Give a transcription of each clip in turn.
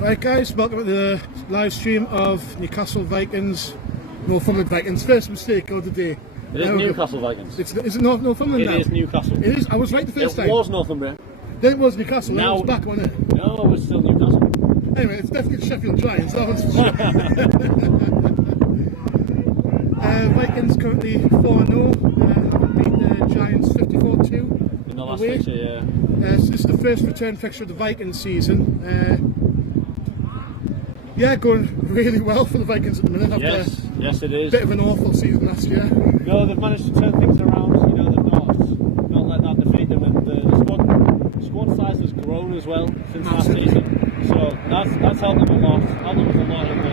Right guys, welcome to the live stream of Newcastle Vikings, Northumberland Vikings. First mistake of the day. It is Newcastle Vikings. Is it Northumberland now? It is Newcastle. It is? I was right the first time. It was Northumberland. Then it was Newcastle, now then it was back, wasn't it? No, it was still Newcastle. Anyway, it's definitely the Sheffield Giants, that one's for sure. Vikings currently 4-0, having beaten the Giants 54-2. In the last fixture, yeah. So this is the first return fixture of the Vikings season. Yeah, going really well for the Vikings at the minute. Yes, it is. A bit of an awful season last year. No, they've managed to turn things around. You know, they've not let that defeat them, and the squad size has grown as well since last season. So that's helped them a lot. Helped them with a lot of the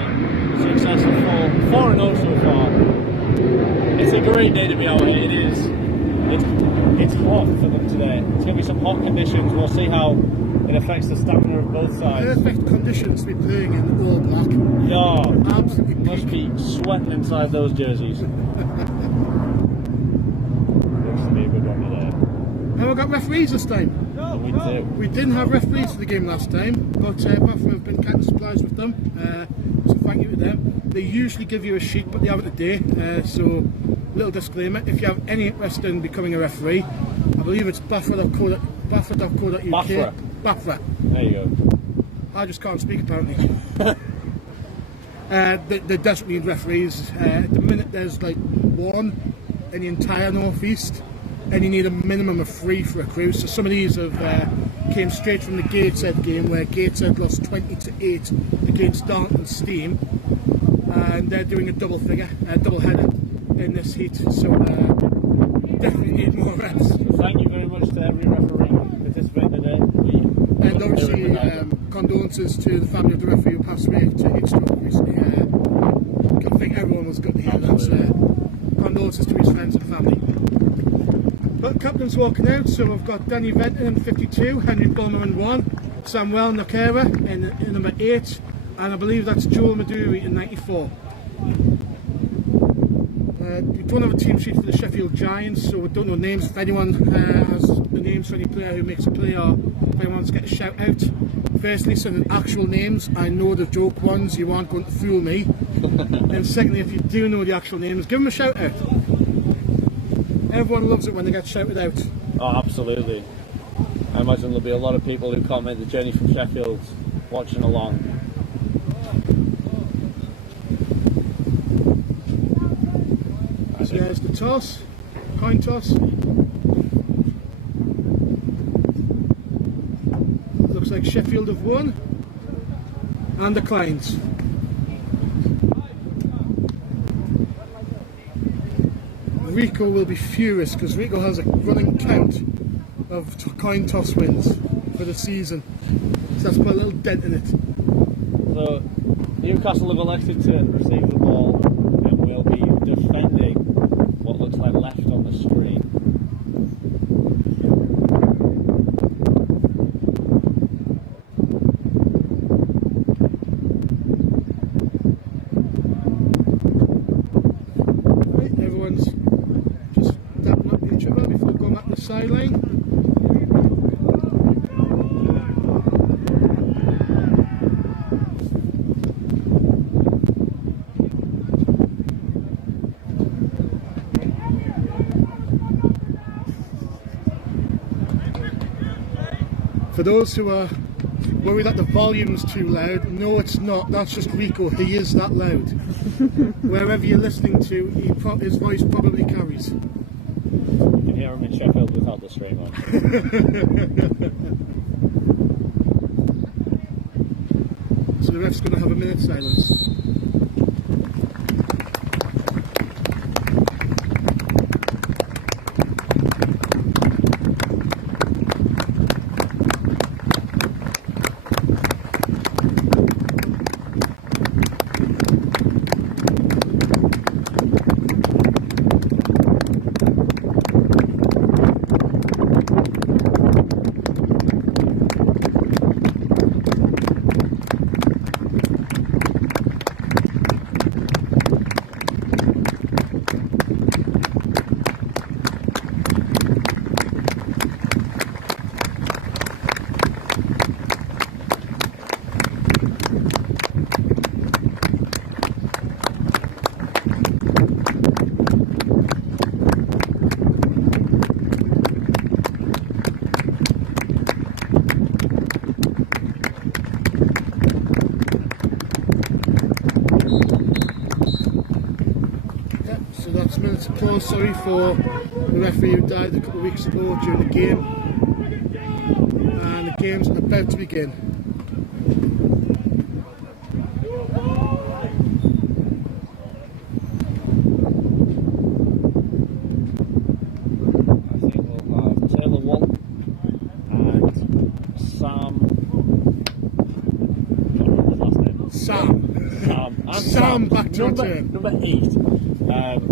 success of 4-0 so far. It's a great day to be out here. It is. It's hot for them today. It's going to be some hot conditions. We'll see how it affects the stamina of both sides. Perfect conditions to be playing in all black. Yeah, absolutely. Must be sweating inside those jerseys. Looks to be a good one today. And we got referees this time. No, we do. We didn't have referees for the game last time, but Buffalo have been kind of surprised with them. So thank you to them. They usually give you a sheet, but they haven't today. So little disclaimer: if you have any interest in becoming a referee, I believe it's Bafra.co.uk. Bafra. There you go. I just can't speak apparently. They desperately need referees. At the minute there's like one in the entire northeast, and you need a minimum of 3 for a crew. So some of these have came straight from the Gateshead game, where Gateshead lost 20-8 against Darlington Steam, and they're doing a double header in this heat. So definitely need more reps. Thank you very much to every referee participating today. And obviously, condolences to the family of the referee who passed away to heat stroke recently. I think everyone was good to hear that. Condolences to his friends and family. But the captain's walking out, so we've got Danny Venton in 52, Henry Bulmer in 1, Samuel Nakera in number 8, and I believe that's Joel Maduri in 94. We don't have a team sheet for the Sheffield Giants, so we don't know names. If anyone has the names for any player who makes a play, or if anyone wants to get a shout out, firstly, send in actual names. I know the joke ones, you aren't going to fool me. And secondly, if you do know the actual names, give them a shout out. Everyone loves it when they get shouted out. Oh, absolutely. I imagine there'll be a lot of people who can't make the journey from Sheffield watching along. So there's the toss, coin toss. Looks like Sheffield have won and declines. Rico will be furious because Rico has a running count of coin toss wins for the season. So that's put a little dent in it. So Newcastle have elected to receive the ball and will be defending what looks like left on the screen. Right, everyone's just dapping up each other before going back to the sideline. For those who are worried that the volume's too loud, no it's not, that's just Rico, he is that loud. Wherever you're listening to, his voice probably carries. You can hear him in Sheffield without the stream on. So the ref's going to have a minute's silence. last minute applause, sorry, for the referee who died a couple of weeks ago during the game. And the game's about to begin. Sam back to return. Number 8.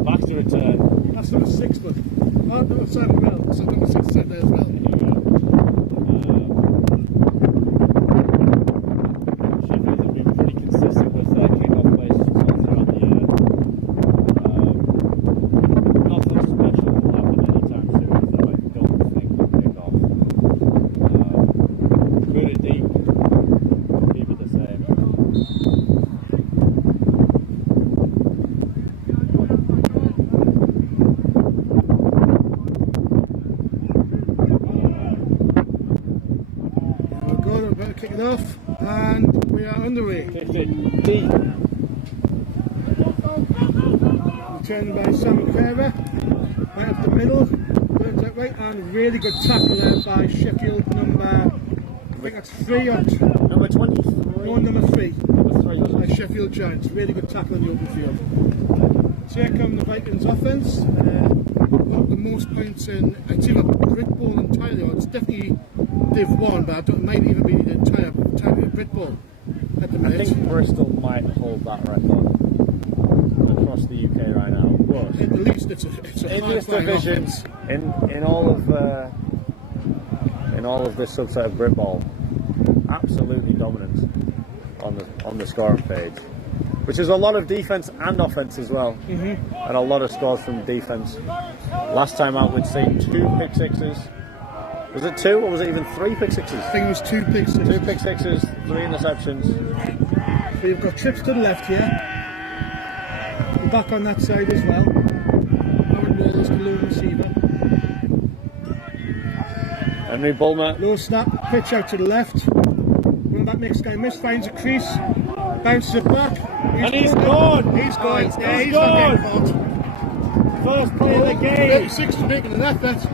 Back to return. That's number 6, but oh, number 7 well. So number 6 is out there as well. Sheffield have been pretty consistent with their kick-off plays throughout the year. Nothing special will happen anytime soon, so I don't think they'll kick off. Good and deep. Keep it the same. Kick it off, and we are underway. 50. D. Returned by Sam Ferrer, right up the middle, turns out right, and really good tackle there by Sheffield number, I think that's 3 or Number 23. no, number 3. Number 3. By Sheffield Giants, really good tackle in the open field. So here come the Vikings offense. Got the most points in, it's either Brit Bowl entirely, or it's definitely Div 1, but it might even be the entire Brit Bowl at the minute. I think Bristol might hold that record across the UK right now. But at least it's a in this division, in all of this subset of Brit Bowl, absolutely dominant on the scoring page, which is a lot of defence and offence as well, and a lot of scores from defence. Last time out we'd seen 2 pick sixes. Was it 2 or was it even 3 pick sixes? I think it was 2 pick sixes. 2 pick sixes, 3 interceptions. So you've got trips to the left here. We're back on that side as well. Aaron Wall is the lone receiver. Henry Bulmer. Low snap, pitch out to the left. Running back makes guy miss, finds a crease, bounces it back. He's gone! He's gone. Oh, yeah, he's he's gone! gone. First play of the game. 36 to making an effort.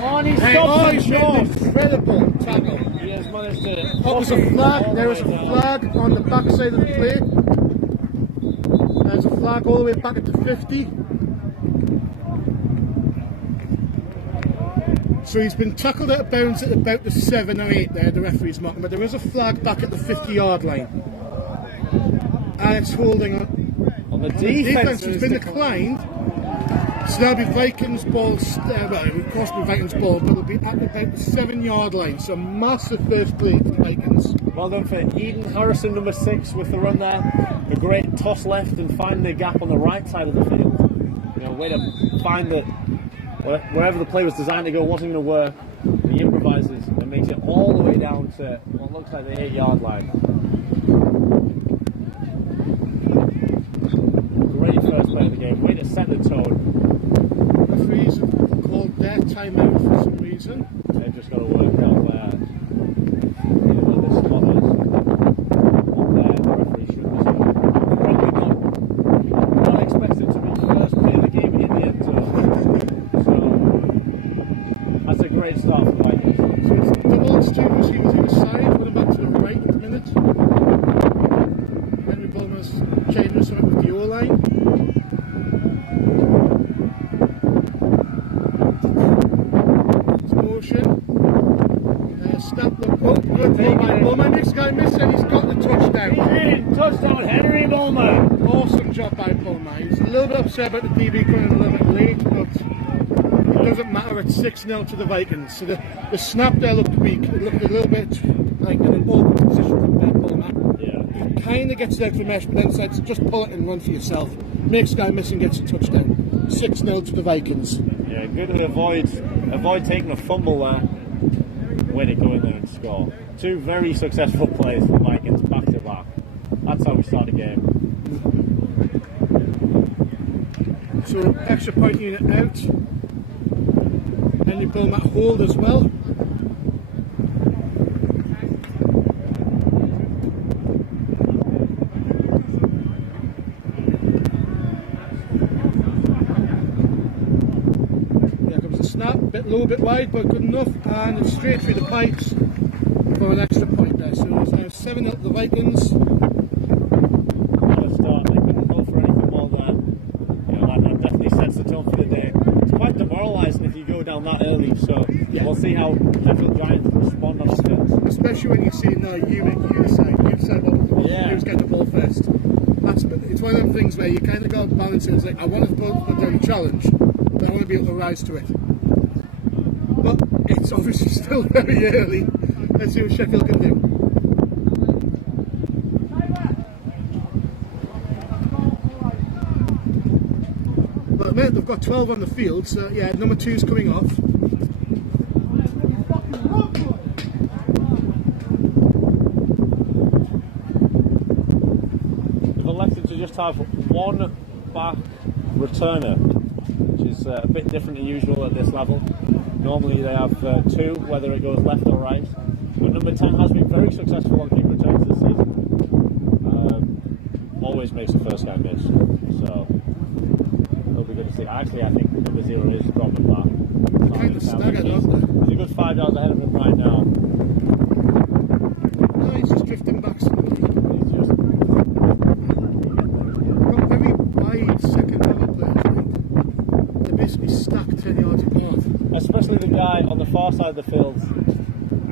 Oh, and he Hey, stopped he's made an incredible tackle. He has managed to. That was a flag. There was a flag on the back side of the play. There's a flag all the way back at the 50. So he's been tackled out of bounds at about the 7 or 8 there, the referee's marking, but there is a flag back at the 50-yard line. And it's holding on the defence has been declined. So that'll be Vikings ball, well, it would cost me Vikings ball, but it'll be at about the 7-yard line. So massive first play for the Vikings. Well done for Eden Harrison, number 6, with the run there. A great toss left and find the gap on the right side of the field. You know, way to find that wherever the play was designed to go wasn't going to work. He improvises and makes it all the way down to what looks like the 8-yard line. Great first play of the game. Way to set the tone. Referees have called their timeout for some reason. They've just got to work out where the spot is. The referee should be probably not expected to be the first play of the game in the end zone. So that's a great start for the Vikings. So it's double, it's 2 receivers either side, put him back to the right at the minute. Henry Bulmer's changing something with the O-line. Bulmer makes a guy miss and he's got the touchdown. He's in! Touchdown, Henry Bulmer! Awesome job by Bulmer. He was a little bit upset about the DB coming a little bit late, but it doesn't matter, it's 6-0 to the Vikings. So the snap there looked weak. It looked a little bit like in an awkward position from Bulmer. Yeah. He kind of gets it out of the mesh, but then decides to just pull it and run for yourself. Makes a guy miss and gets a touchdown. 6-0 to the Vikings. Yeah, good to avoid taking a fumble there. Way to go in there and score. 2 very successful plays for the Vikings back to back. That's how we start the game. So extra point unit out. Henry Bulmer hold as well. bit low, a bit wide, but good enough, and it's straight through the pipes for an extra point there. So it's now 7-0 to the Vikings. What a start, they couldn't hope for anything more there. You know, that definitely sets the tone for the day. It's quite demoralising if you go down that early, so yeah, we'll see how Sheffield Giants respond on offense. Especially when you see now you've said who's getting the ball first. It's one of them things where you kind of got to balance it. It's like, I want to put down a challenge, but I want to be able to rise to it. But it's obviously still very early. Let's see what Sheffield can do. But at the minute they've got 12 on the field, so yeah, number 2's coming off. Elected to just have one back returner, which is a bit different than usual at this level. Normally they have 2, whether it goes left or right. But number 10 has been very successful on kick returns this season. Always makes the first guy miss, so it'll be good to see. Actually, I think number 0 is dropping back. They're kind of staggered, aren't they? He's a good 5 yards ahead of him right now. No, he's just drifting back slowly. He's just Very wide second level players, I think. They're basically stacked 10 yards apart. especially the guy on the far side of the field.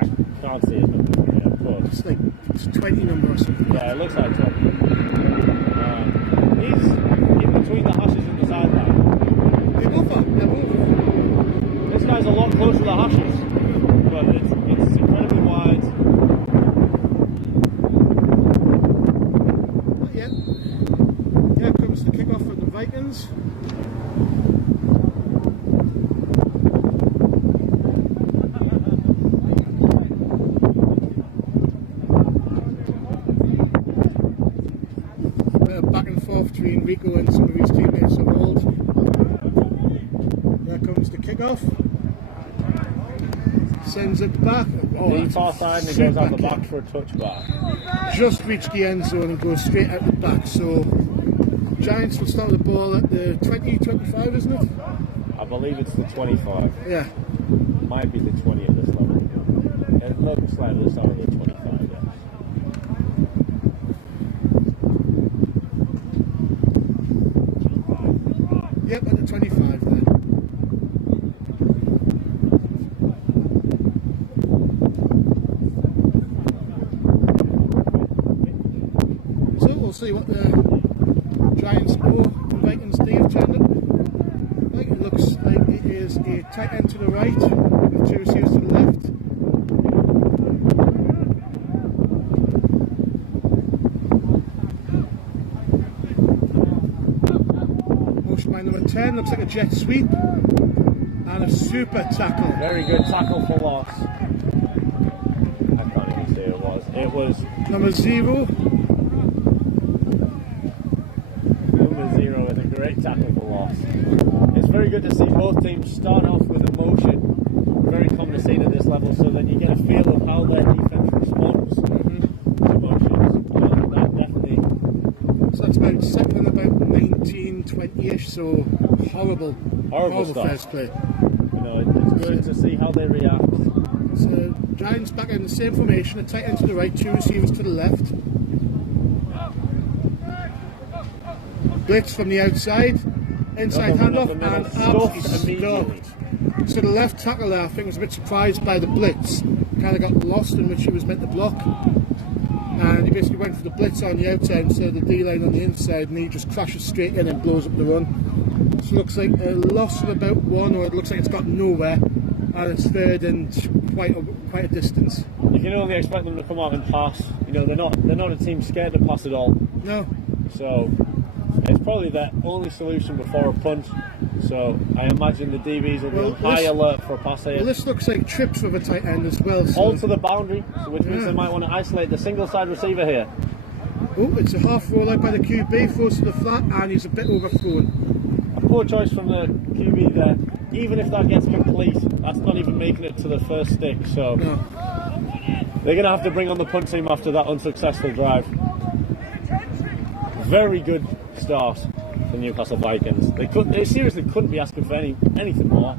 I can't see his number from here, but It's like it's 20 number or something. yeah, it looks like 20. He's in between the hashes and the sideline. They're both. This guy's a lot closer to the hashes, but it's incredibly wide. Yeah. Here comes the kickoff for the Vikings. Back and forth between Rico and some of his teammates of old. There comes the kickoff. Sends it back. Oh, The far side and it goes out the back for a touchback. Just reached the end zone and goes straight out the back. So Giants will start the ball at the 20-25, isn't it? I believe it's the 25. Yeah. Might be the 20 at this level. It looks like the start of the 25, yes. Yep, at the 25 there. So we'll see what the Giants or the Vikings do have turned up. Like it looks like it is a tight end to the right with 2 receivers to the left. Motion by number 10, looks like a jet sweep. And a super tackle. Very good tackle for loss. I can't even see who it was. It was Number 0. number 0 with a great tackle for loss. It's very good to see both teams start off with emotion. Very common to see at this level, so then you get a feel of how their defense responds to emotions. That definitely. So that's about second, about 19-20ish. So horrible stuff. first play. You know, it's good to see how they react. So Giants back in the same formation, a tight end to the right, 2 receivers to the left. Blitz from the outside, inside handoff, and absolutely stuffed. So the left tackle there, I think, was a bit surprised by the blitz. Kind of got lost in which he was meant to block. And he basically went for the blitz on the outside instead of the D-line on the inside, and he just crashes straight in and blows up the run. So it looks like a loss of about 1, or it looks like it's got nowhere. And it's third and quite a distance. You can only expect them to come out and pass. You know, they're not a team scared to pass at all. No. So it's probably their only solution before a punt. So I imagine the DBs will be on high alert for a pass here. Well, this looks like trips with a tight end as well. So. All to the boundary, which means they might want to isolate the single side receiver here. Oh, it's a half roll out by the QB, throws to the flat, and he's a bit overthrown. A poor choice from the QB there. Even if that gets complete, that's not even making it to the first stick. So No. they're going to have to bring on the punt team after that unsuccessful drive. Very good start for Newcastle Vikings. They seriously couldn't be asking for anything more.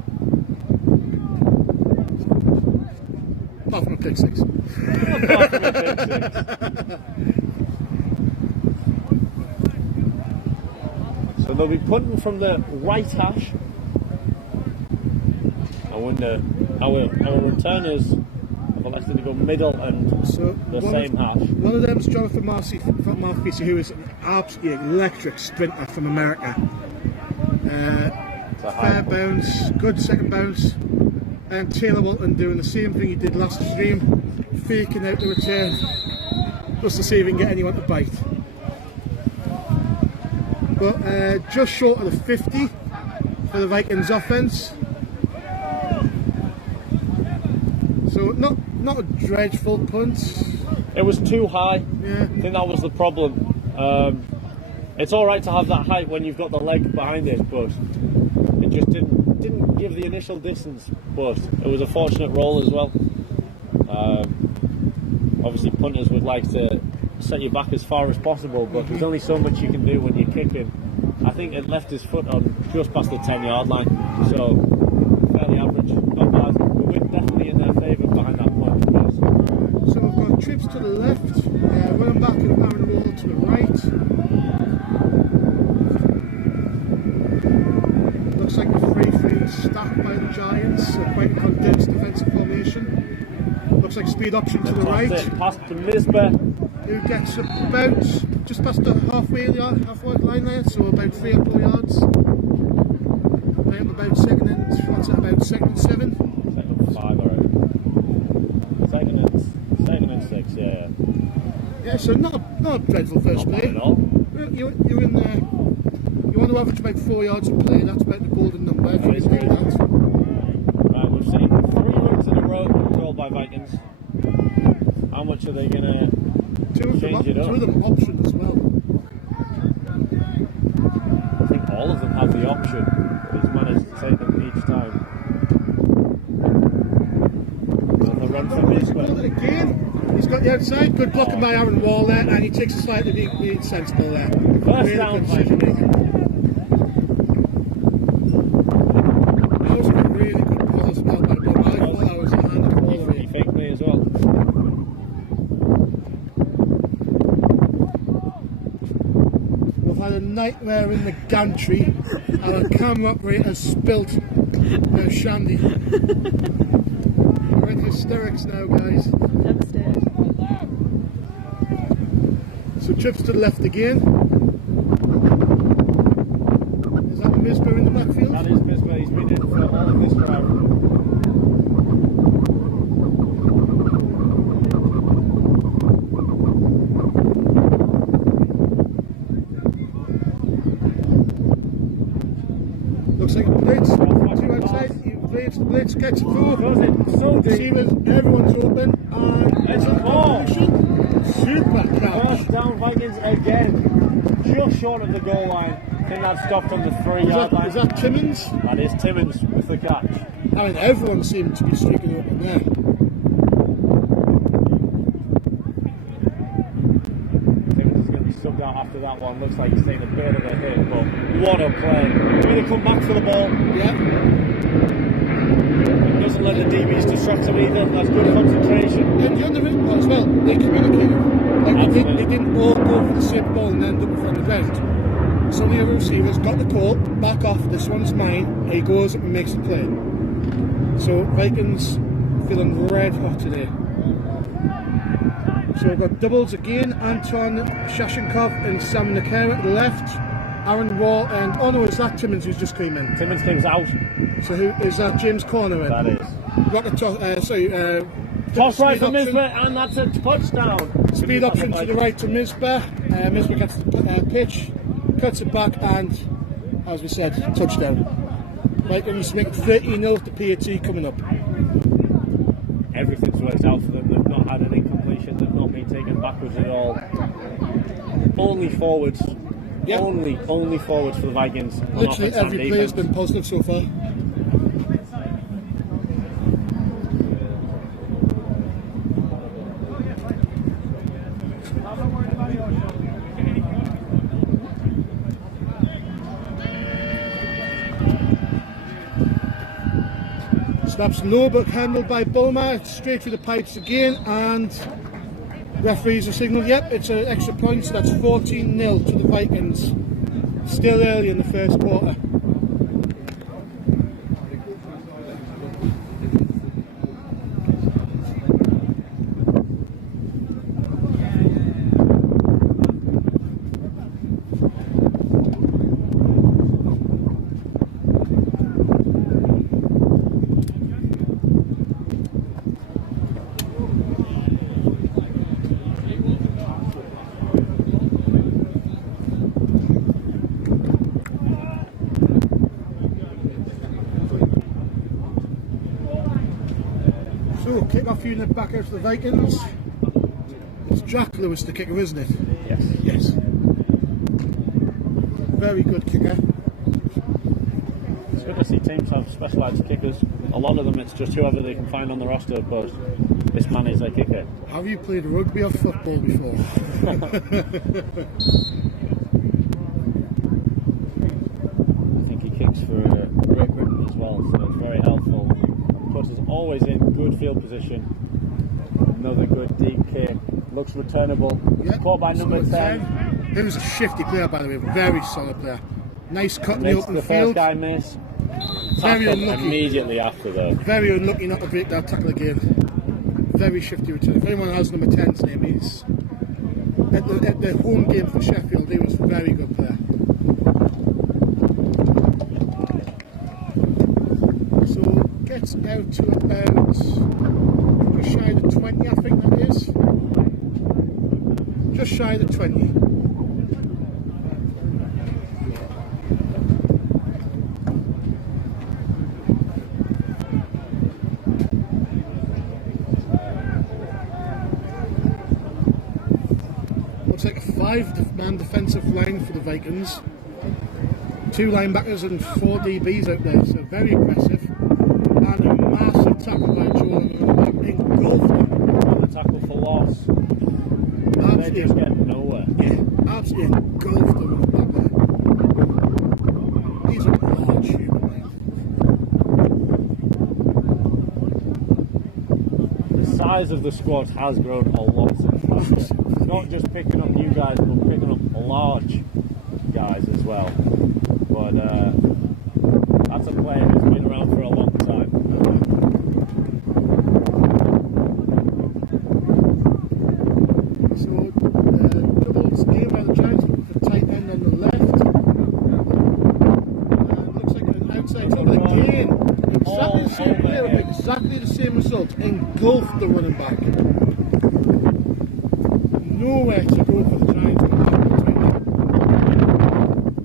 pick six. Apart from a pick six. So they'll be punting from the right hash. And when our returners have elected to go middle and the same hash. One of them is Jonathan Marfisi, who is an absolutely electric sprinter from America. Fair bounce, good second bounce. And Taylor Walton doing the same thing he did last stream, faking out the return, just to see if he can get anyone to bite. But just short of the 50 for the Vikings offense. So not a dreadful punt. It was too high. Yeah. I think that was the problem. It's all right to have that height when you've got the leg behind it, but it just didn't give the initial distance. But it was a fortunate roll as well. Obviously, punters would like to set you back as far as possible, but there's only so much you can do when you're kicking. I think it left his foot on just past the 10-yard line, so fairly average, not bad. But we're definitely in their favour behind that punt. So we've got trips to the left, running back and Aaron Wall to the right. Looks like the 3-3 is stacked by the Giants, quite a condensed defensive formation. Looks like speed option to the right. Pass to Misbah, who gets about just past the halfway line there, so about 3 or 4 yards. Right up about second and what's that, about second and 7? Second and 5, alright. Second and 6, yeah. Yeah, so not a dreadful first Not play. bad at all. You're in there. You want to average about 4 yards of play. That's about the golden number. If you can do that. Right, we've seen 3 runs in a row rolled by Vikings. How much are they going to change it up? 2 of them option as well. I think all of them have the option, but he's managed to take them each time. So the run from Misbah. Again, he's got the outside. Good blocking by Aaron Wall there, and he takes a slightly being sensible there. First down, Vikings. That was a really good ball as well by Bob. I thought that was a hand of ball away. He faked me as well. We've had a nightmare in the gantry, and our camera operator spilt her shandy. We're in hysterics now, guys. Devastated. So trips to the left again. Is that Misbah in the backfield? That is Misbah. He's been in for all of this drive. Looks like a blitz. 2 outside. Blitz gets through. Goes in so deep. Receivers, everyone's open. And It's a ball. Super catch. First down, Vikings again. Just short of the goal line. I think that stopped on the 3-yard line. Is that Timmins? That is Timmins with the catch. I mean, everyone seemed to be streaking open there. Timmins is going to be subbed out after that one. Looks like he's taking a bit of a hit, but what a play. Going to come back to the ball. Yeah. Doesn't let the DBs distract him either. That's good concentration. And the underrated part as well, they communicated. Like they didn't all go for the same ball and end up in front of the ground. Some of the other receivers got the call, back off, this one's mine. He goes and makes the play. So Vikings feeling red hot today. So we've got doubles again, Anton Shashenkov and Sam Nakara at the left. Aaron Wall and, oh no, is that Timmins who's just came in? Timmins comes out. So who is that? James Corner in? That is. Rocket toss, Toss right for Misbah, and that's a touchdown. Speed option to the right to Misbah. Misbah gets the pitch, cuts it back, and as we said, touchdown. Vikings make 30-0 with the PAT coming up. Everything's worked out for them. They've not had an incompletion. They've not been taken backwards at all. Only forwards. Yep. Only forwards for the Vikings. Literally every play has been positive so far. Snaps low but handled by Bulmer, straight through the pipes again, and referees have signalled, yep, it's an extra point, so that's 14-0 to the Vikings. Still early in the first quarter. So, kick off unit back out to the Vikings. It's Jack Lewis the kicker, isn't it? Yes. Yes. Very good kicker. It's good to see teams have specialised kickers. A lot of them it's just whoever they can find on the roster, but this man is their kicker. Have you played rugby or football before? I think he kicks for Great Britain as well, so it's very helpful. Puts us always in good field position. Another good deep kick. Looks returnable. Yep. Caught by number 10. He was a shifty player, by the way. Very solid player. Nice cut in the Makes open the field. first guy miss. Very Tackled unlucky. Immediately after though. Very unlucky not to break that tackle again. Very shifty return. If anyone has number 10's name, he's at the home game for Sheffield, he was a very good player. So gets out to about just shy of the 20, I think that is. Just shy of the 20. Looks like a 5-man defensive line for the Vikings. 2 linebackers and 4 DBs out there, so very impressive. And a massive tackle by Jordan, engulfed him. And a tackle for loss. They just get nowhere. Yeah, absolutely engulfed him in the back there. He's a large human being. The size of the squad has grown a lot since last year. Not just picking up new guys, but picking up large guys as well. But that's a player who's been around for a long time. So, doubles game by the Giants with the tight end on the left. Looks like an outside tackle again. Exactly the same player, exactly the same result. Engulfed the running back. Nowhere to go for the Giants.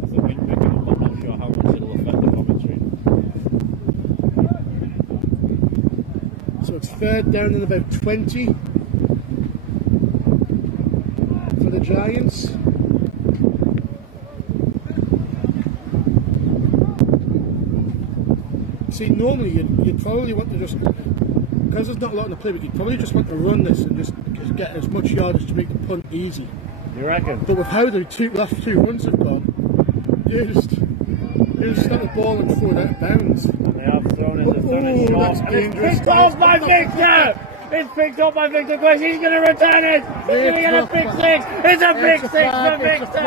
It's a wing picking up. I'm not sure how much it'll affect the commentary. So it's third down and about 20 for the Giants. See, normally you'd probably want to just, because there's not a lot on the play, but you'd probably just want to run this and just get as much yardage to make the punt easy. You reckon? But with how the last 2 runs have gone, they just snap the ball and throw it out of bounds. And they have thrown in the third and short. That's dangerous. It's picked off by Victor! It's picked up by Victor because he's going to return it! He's going to get a big 6! It's a big 6 for Victor!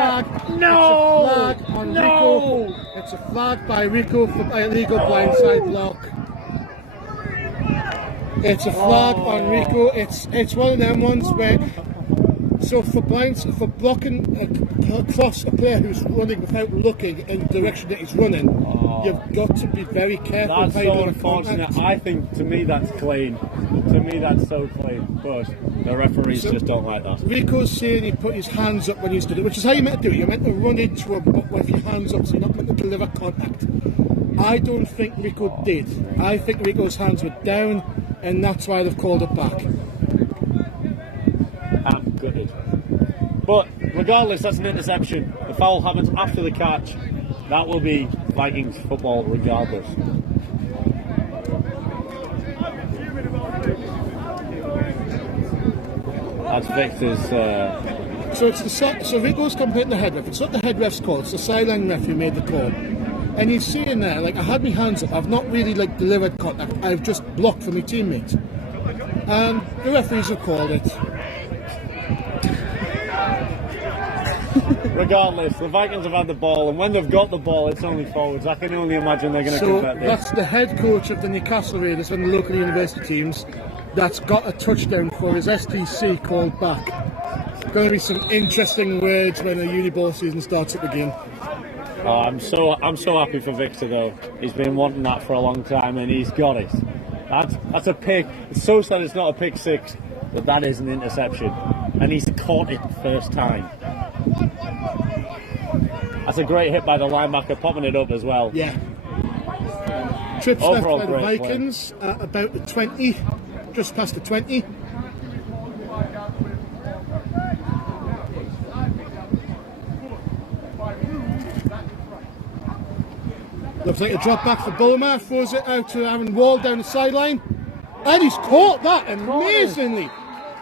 No! No! It's a flag by Rico for illegal blindside block. It's a flag on Rico. It's one of them ones where, so for blocking across a player who's running without looking in the direction that he's running, you've got to be very careful. That's so unfortunate. I think, to me, that's clean. To me, that's so clean. But the referees just don't like that. Rico's saying he put his hands up when he's doing it, which is how you're meant to do it. You're meant to run into him, but with your hands up, so you're not meant to deliver contact. I don't think Rico did. I think Rico's hands were down, and that's why they've called it back. I'm gutted. But regardless, that's an interception. The foul happens after the catch. That will be Vikings football regardless. That's Victor's. So it's so Rico's completing the head ref. It's not the head ref's call. It's the sideline ref who made the call. And you see in there, like I had my hands up, I've not really like delivered contact, I've just blocked for my teammate. And the referees have called it. Regardless, the Vikings have had the ball, and when they've got the ball, it's only forwards. I can only imagine they're going to convert this. That's the head coach of the Newcastle Raiders and the local university teams that's got a touchdown for his STC called back. Going to be some interesting words when the uni ball season starts up again. Oh, I'm so happy for Victor though. He's been wanting that for a long time, and he's got it. That's a pick. It's so sad it's not a pick six, but that is an interception, and he's caught it first time. That's a great hit by the linebacker, popping it up as well. Yeah. Trips Overall, left by the great Vikings at about the 20, just past the 20. Looks like a drop back for Bulmer, throws it out to Aaron Wall down the sideline. And he's caught that amazingly.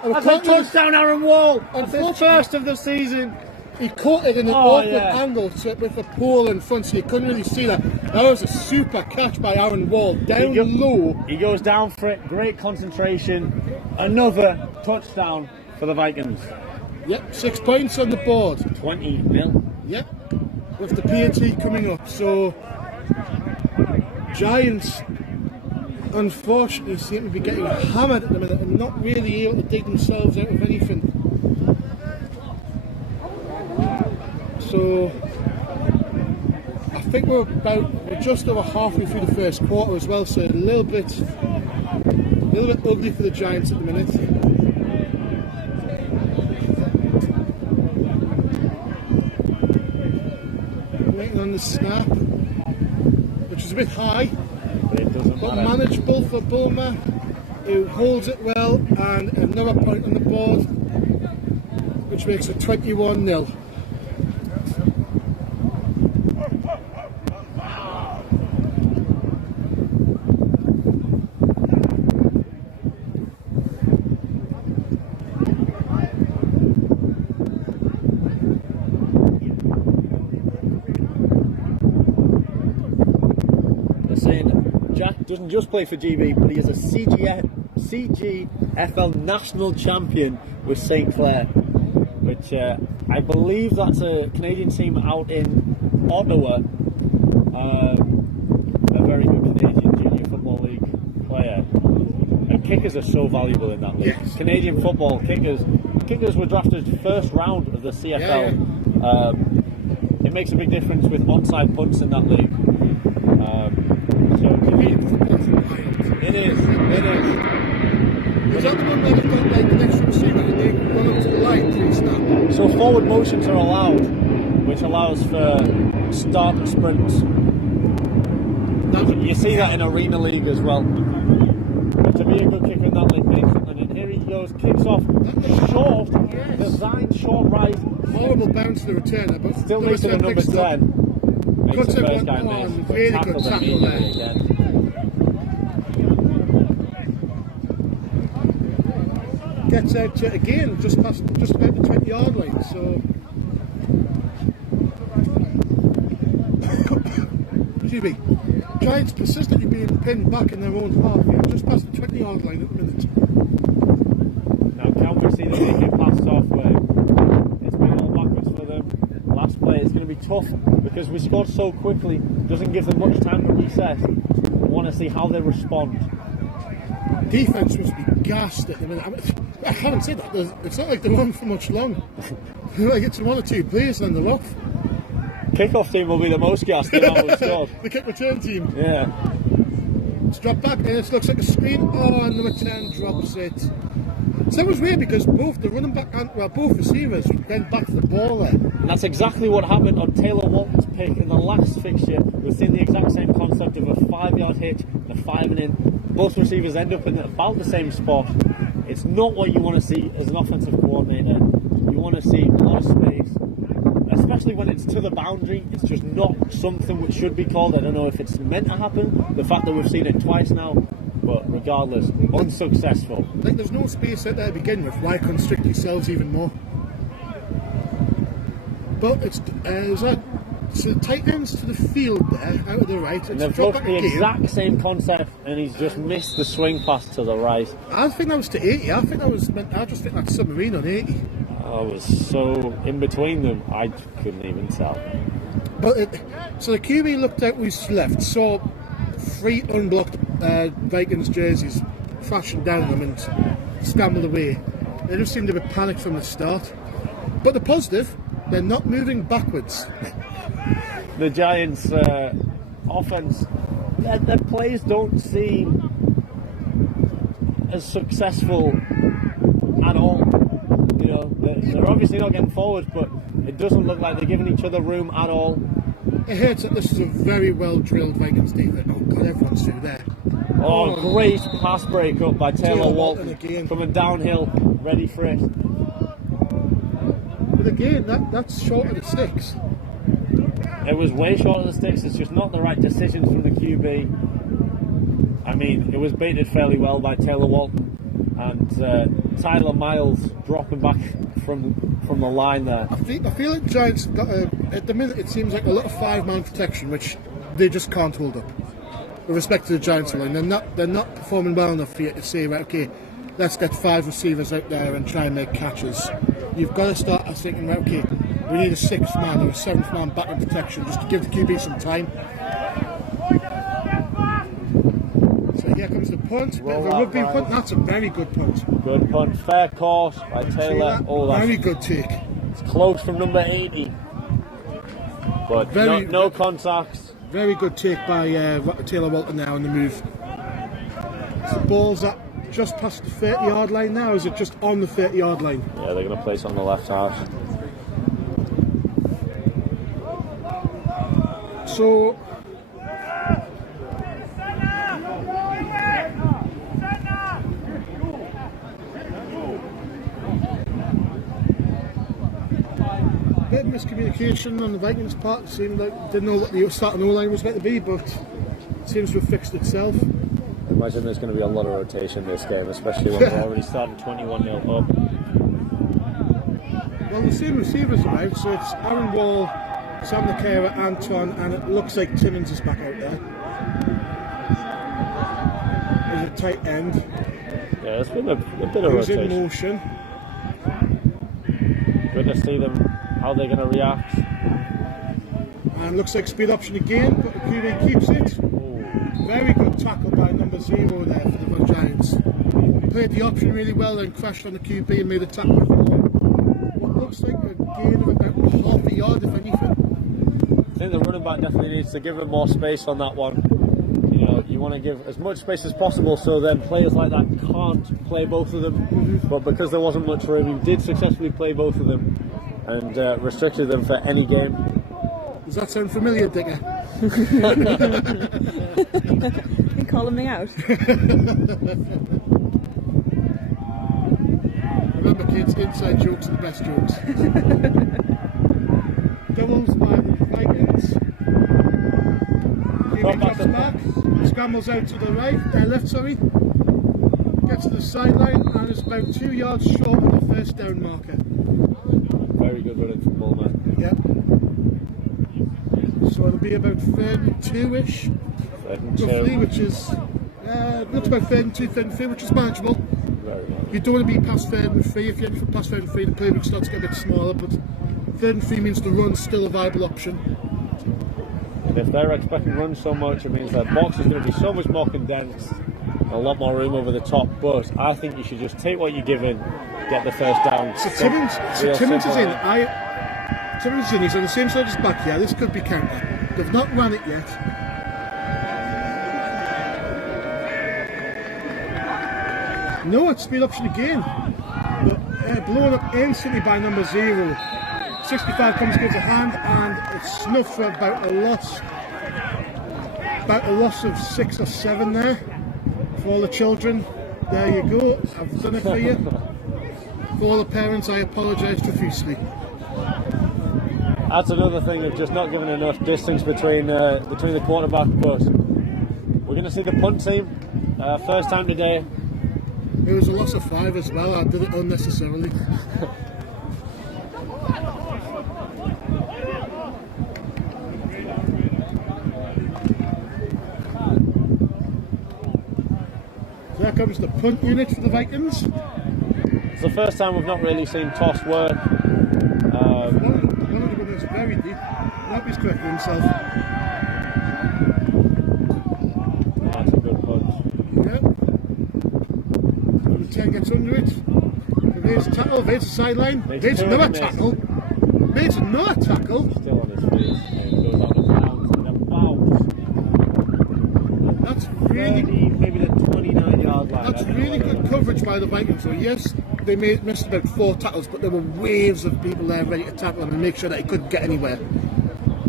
That's a touchdown, Aaron Wall. That's his first of the season. He caught it in an awkward angle with a pole in front, so you couldn't really see that. That was a super catch by Aaron Wall, down low. He goes down for it, great concentration. Another touchdown for the Vikings. Yep, 6 points on the board. 20-0. Yep, with the PNT coming up. So, Giants, unfortunately, seem to be getting hammered at the minute and not really able to dig themselves out of anything. So I think we're just over halfway through the first quarter as well, so a little bit ugly for the Giants at the minute. Waiting on the snap, which is a bit high, but it doesn't but matter. manageable for Bulmer, who holds it well, and another point on the board, which makes it 21-0. Doesn't just play for GB, but he is a CGFL national champion with St Clair, which I believe that's a Canadian team out in Ottawa. A very good Canadian junior football league player. And kickers are so valuable in that league. Yes. Canadian football kickers were drafted first round of the CFL. It makes a big difference with onside punts in that league. It is. Is that the one where they've got like an extra receiver and they run up to the line to snap? So forward motions are allowed, which allows for start and sprints. You see that in Arena League as well. But to be a good kicker in that league makes something. And here he goes, kicks off short, designed short right. Horrible bounce to the returner, but still needs to the number 10. Makes the first guy miss, but really tackled good tackle immediately there. again. Gets out to again just about the 20-yard line. So, excuse me. Giants persistently being pinned back in their own half here, just past the 20-yard line at the minute. Now, can we see the ticket passed off where it's been all backwards for them? Last play is going to be tough because we scored so quickly. Doesn't give them much time to reset. We want to see how they respond. Defense must be gassed at the minute. I haven't said that. It's not like they're on for much long. Like it's one or two plays and then they're off. Kickoff team will be the most gassed. The kick return team. Yeah. It's dropped back and it looks like a screen. Oh, and number 10 drops it. So that was weird because both the running back and both receivers went back to the ball there. And that's exactly what happened on Taylor Walton's pick in the last fixture. We've seen the exact same concept of a 5-yard hitch and a 5 and in. Both receivers end up in about the same spot. It's not what you want to see as an offensive coordinator. You want to see a lot of space, especially when it's to the boundary. It's just not something which should be called. I don't know if it's meant to happen. The fact that we've seen it twice now, but regardless, unsuccessful. Like there's no space out there to begin with. Why constrict yourselves even more? But it's is that So the tight ends to the field there, out of the right. And they've looked the exact same concept, and he's just missed the swing pass to the right. I think that was to 80. I just think that's submarine on 80. I was so in between them, I couldn't even tell. But so the QB looked out who's left, saw 3 unblocked Vikings jerseys flashing down them and scrambled away. They just seemed a bit panicked from the start. But the positive, they're not moving backwards. The Giants' offense, their plays don't seem as successful at all. You know, they're obviously not getting forward, but it doesn't look like they're giving each other room at all. It hurts that this is a very well drilled Vikings defense. Oh God, everyone's through there. Oh, great pass break up by Taylor Walton, coming downhill, ready for it. But again, that's short of the sticks. It was way short of the sticks. It's just not the right decisions from the QB. I mean, it was baited fairly well by Taylor Walton, and Tyler Miles dropping back from the line there. I feel like the Giants got at the minute it seems like a little 5-man protection, which they just can't hold up. With respect to the Giants line, they're not performing well enough for you to say, right, okay, let's get 5 receivers out there and try and make catches. You've got to start thinking, right, okay, we need a 6th man or a 7th man back in protection just to give the QB some time. So here comes the punt, bit of a rugby punt. That's a very good punt. Good punt, fair course by Taylor. Oh, that's very good take. It's close from number 80, but no contacts. Very good take by Taylor Walton now on the move. So the ball's at just past the 30-yard line now. Is it just on the 30-yard line? Yeah, they're going to place on the left hash. So bit of miscommunication on the Vikings' part. It seemed like they didn't know what the starting O-line was going to be, but it seems to have fixed itself. I imagine there's going to be a lot of rotation this game, especially when we're already starting 21-0 up. Well, the same receivers arrived, so it's Aaron Wall, Sam Nakara, Anton, and it looks like Timmins is back out there. There's a tight end. Yeah, it's been a bit of Who's rotation. in motion. Good to see them, how they're going to react. And looks like speed option again, but the QB keeps it. Ooh. Very good tackle by number 0 there for the Giants. Played the option really well and crashed on the QB and made a tackle for what looks like a gain of about half a yard, if anything. I think the running back definitely needs to give him more space on that one. You know, you want to give as much space as possible so then players like that can't play both of them. But because there wasn't much room, he did successfully play both of them and restricted them for any game. Does that sound familiar, Dicker? You calling me out? Remember, kids, inside jokes are the best jokes. Doubles by the Vikings. QB drops back, scrambles out to the left, sorry. Gets to the sideline and is about 2 yards short of the first down marker. Very good running from Bullman. Yep. So it'll be about 32-ish, roughly, which is looks about 32, 33, which is manageable. Very well. You don't want to be past 3rd and 3. If you're aiming for past 3rd and 3, the playbook starts to get a bit smaller, but 3rd and 3 means the run's still a viable option. And if they're expecting runs so much, it means that box is going to be so much more condensed, a lot more room over the top. But I think you should just take what you're given, get the first down. So Timmins is in. Timmins is in. He's on the same side as back here. This could be counter. They've not run it yet. No, it's speed option again. But blown up instantly by number 0. 65 comes, gives a hand, and it's snuffed for about a loss of 6 or 7 there. For all the children, there you go. I've done it for you. For all the parents, I apologise profusely. That's another thing of just not giving enough distance between the quarterback. But we're going to see the punt team first time today. It was a loss of 5 as well. I did it unnecessarily. comes the punt unit for the Vikings. It's the first time we've not really seen toss work. One of the winners very deep. Nobody's correcting himself. That's a good punch. Yeah. Number 10 gets under it. There's a tackle, there's a sideline. There's another tackle. There's another tackle. Still on his feet. And it goes on the ground and about. That's really, maybe the 29-yard line. that's really good coverage by the Vikings. So yes, they missed about 4 tackles, but there were waves of people there ready to tackle him and make sure that he couldn't get anywhere.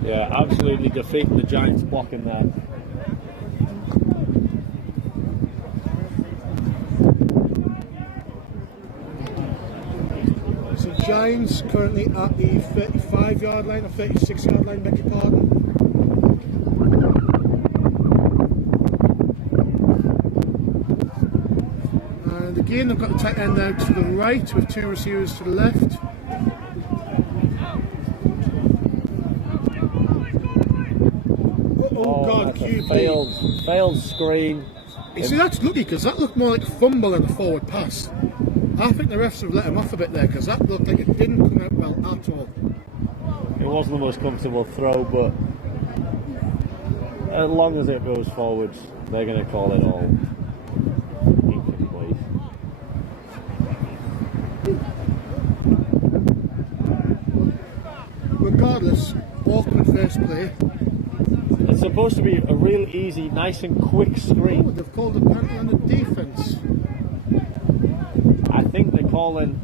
Yeah, absolutely defeating the Giants blocking there. So Giants currently at the 35-yard line or 36-yard line, beg your pardon. And again, they've got the tight end out to the right with 2 receivers to the left. Oh God, that's a QB. failed screen. You see, that's lucky because that looked more like a fumble than a forward pass. I think the refs have let him off a bit there because that looked like it didn't come out well at all. It wasn't the most comfortable throw, but as long as it goes forwards, they're going to call it all incomplete. Regardless, Walkman first play. It's supposed to be a real easy, nice and quick Oh, screen. they've called a penalty on the defence. I think they're calling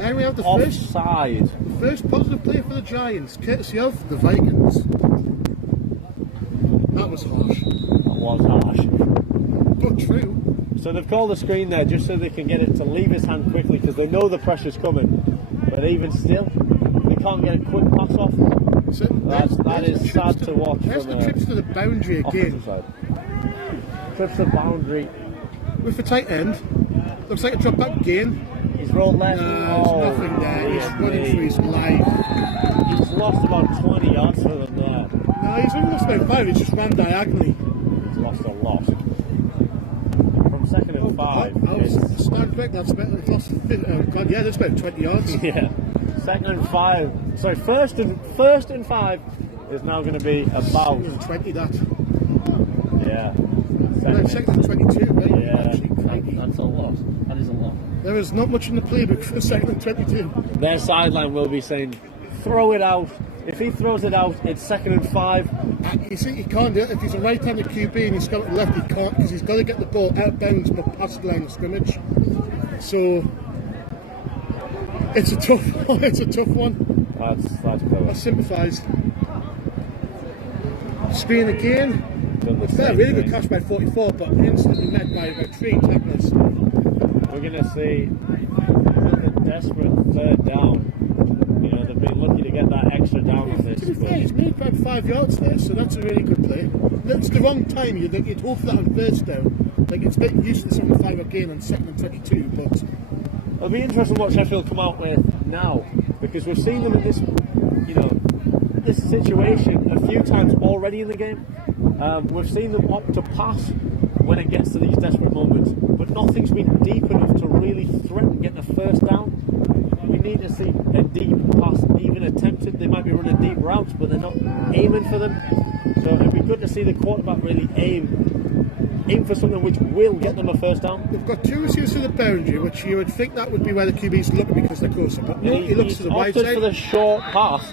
Anyway, out the offside. first positive play for the Giants, courtesy of the Vikings. That was harsh, That was harsh. but true. So they've called the screen there just so they can get it to leave his hand quickly because they know the pressure's coming. But even still, they can't get a quick pass off. So That is sad to watch. There's from the trips to the boundary again. offensive side. Trips the boundary. With the tight end, looks like a drop back gain. He's rolled left. There's nothing there. He's running for his life. He's lost about 20 yards for them there. No, he's only lost about 5. He just ran diagonally. He's lost a lot. From 2nd and 5. I was stand correct. That's about lost. God, yeah, that's about 20 yards. Yeah. 2nd and 5. Sorry, first and 5 is now going to be about 20 that. yeah. No, second and 22. Right? Yeah, Actually, crikey. that's a lot. That is a lot. There is not much in the playbook for second and 22. Their sideline will be saying, throw it out. If he throws it out, it's 2nd and 5. You see, he can't do it. If he's a right-handed QB and he's got it left, he can't because he's got to get the ball out of bounds but past the line of scrimmage. So it's a tough one. It's a tough one. That's I clever. sympathise. Screen again. Done the Fair, same really thing. good catch by 44, but instantly met by about 3 tacklers. We're going to see another desperate 3rd down. You know, they've been lucky to get that extra down on this. To be fair, But he's made about 5 yards there, so that's a really good play. It's the wrong time. You'd hope for that on 1st down. Like, it's a bit useless on the 5 again on 2nd and 22, but it'll be interesting what Sheffield come out with now, because we've seen them in this, you know, this situation a few times already in the game. We've seen them opt to pass when it gets to these desperate moments, but nothing's been deep enough to really threaten getting a 1st down. We need to see a deep pass even attempted. They might be running deep routes, but they're not aiming for them. So it'd be good to see the quarterback really aim for something which will get them a 1st down. they've got 2 receivers to the boundary, which you would think that would be where the QB's looking because they're closer. But no, he looks He's to the right opted side. for the short pass,